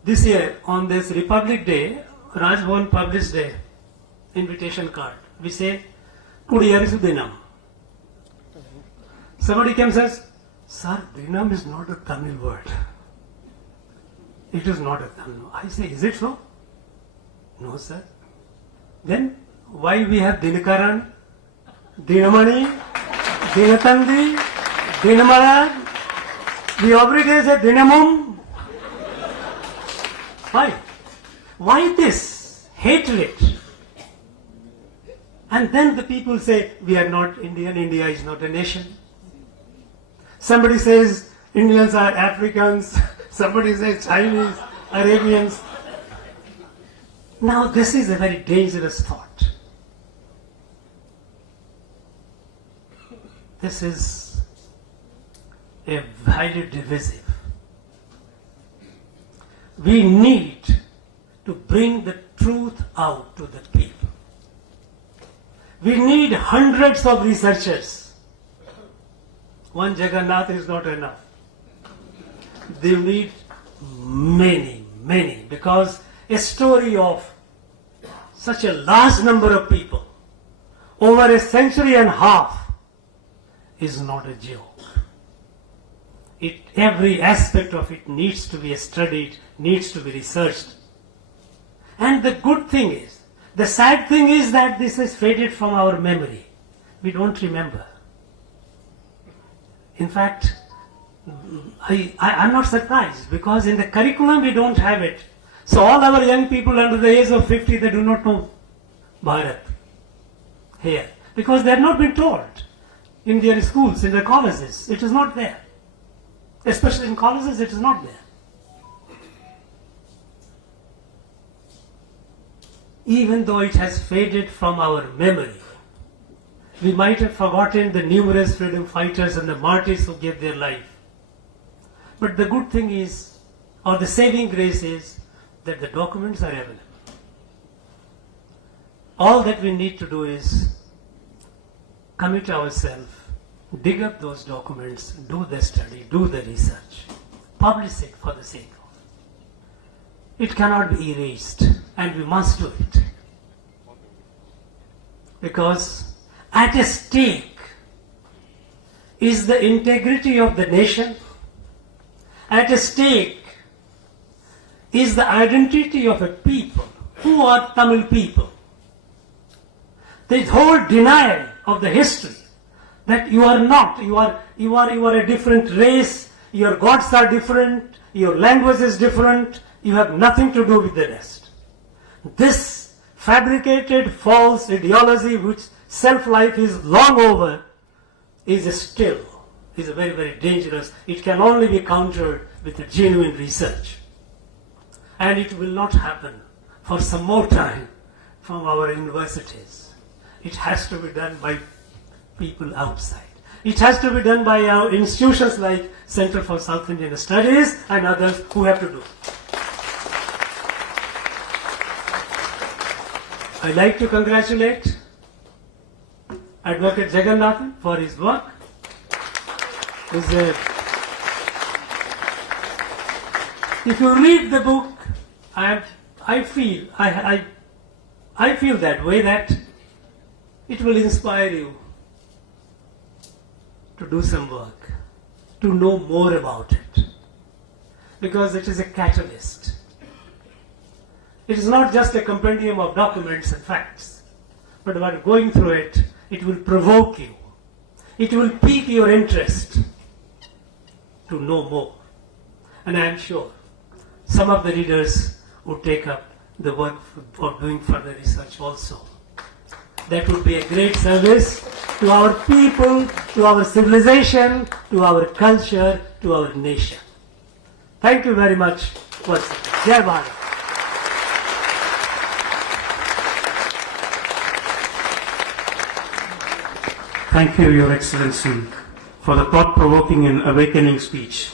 This year, on this Republic Day, Rajbhavan published an invitation card. We say, Kudiyarisu Dinam. Somebody comes and says, Sir, Dinam is not a Tamil word. It is not a Tamil. I say, is it so? No, sir. Then why we have Dinakaran, Dinamani, Dinatandi, Dinamalar? We every day say Dinamum. Why? Why this hatred? And then the people say, we are not Indian, India is not a nation. Somebody says, Indians are Africans. Somebody says, Chinese, Arabians. Now this is a very dangerous thought. This is a highly divisive. We need to bring the truth out to the people. We need hundreds of researchers. One Jagannath is not enough. They need many, many, because a story of such a large number of people over a century and a half is not a joke. Every aspect of it needs to be studied, needs to be researched. And the good thing is, the sad thing is that this has faded from our memory. We don't remember. In fact, I'm not surprised, because in the curriculum we don't have it. So all our young people under the age of 50, they do not know Bharat here, because they have not been told in their schools, in their colleges. It is not there. Especially in colleges, it is not there. Even though it has faded from our memory, we might have forgotten the numerous freedom fighters and the martyrs who gave their life. But the good thing is, or the saving grace is, that the documents are available. All that we need to do is commit ourselves, dig up those documents, do the study, do the research, publish it for the sake of it. It cannot be erased, and we must do it. Because at stake is the integrity of the nation. At stake is the identity of a people. Who are Tamil people? The whole denial of the history that you are not, you are a different race, your gods are different, your language is different, you have nothing to do with the rest. This fabricated false ideology, which self-life is long over, is very, very dangerous. It can only be countered with a genuine research. and it will not happen for some more time from our universities. It has to be done by people outside. It has to be done by our institutions like Center for South Indian Studies and others who have to do. I'd like to congratulate Advocate Jagannathan for his work. If you read the book, I feel that way, that it will inspire you to do some work, to know more about it, because it is a catalyst. It is not just a compendium of documents and facts, but while going through it, it will provoke you. It will pique your interest to know more. And I am sure some of the readers would take up the work of doing further research also. That would be a great service to our people, to our civilization, to our culture, to our nation. Thank you very much once again. Jai Bharat. Thank you, Your Excellency, for the thought-provoking and awakening speech.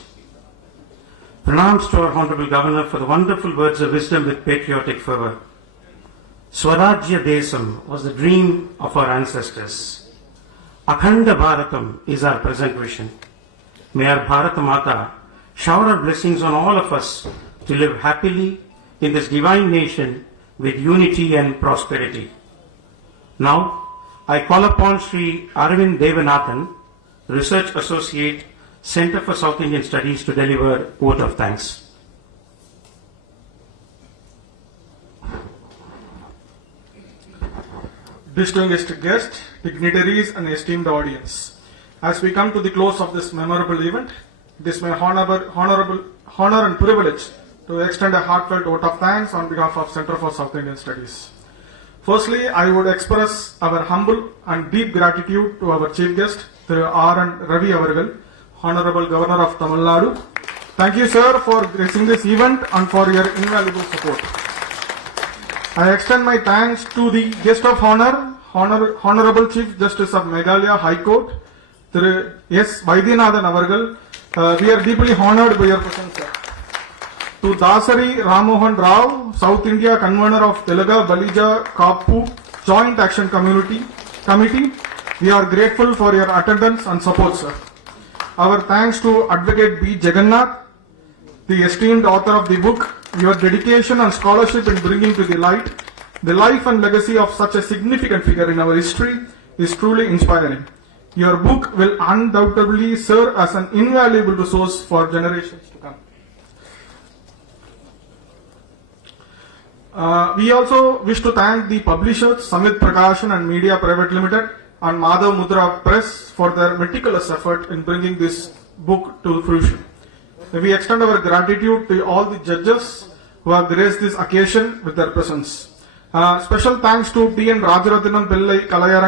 Pranams to our Honorable Governor for the wonderful words of wisdom with patriotic fervor. Swarajya Desam was the dream of our ancestors. Akhanda Bharatam is our present vision. May our Bharata Mata shower her blessings on all of us to live happily in this divine nation with unity and prosperity. Now, I call upon Sri R.N Devanathan, Research Associate, Center for South Indian Studies, to deliver vote of thanks. Distinguished guests, dignitaries and esteemed audience, as we come to the close of this memorable event, it is my honor and privilege to extend a heartfelt vote of thanks on behalf of Center for South Indian Studies. Firstly, I would express our humble and deep gratitude to our chief guest, R.N Ravi Avargal, Honorable Governor of Tamil Nadu. Thank you, sir, for gracing this event and for your invaluable support. I extend my thanks to the guest of honor, Honorable Chief Justice of Meghalaya High Court, S. Vaidyanathan Avargal. We are deeply honored by your presence, sir. To Dasari Ramohan Rao, South India Convener of Telugu Balija Kappu Joint Action Committee, we are grateful for your attendance and support, sir. Our thanks to Advocate B. Jagannath, the esteemed author of the book. Your dedication and scholarship in bringing to the light the life and legacy of such a significant figure in our history is truly inspiring. Your book will undoubtedly serve as an invaluable resource for generations to come. We also wish to thank the publishers Samit Prakashan and Media Private Limited and Madhav Mudra Press for their meticulous effort in bringing this book to fruition. We extend our gratitude to all the judges who have graced this occasion with their presence. Special thanks to P.N. Rajarathinam Pillai Kalayarangan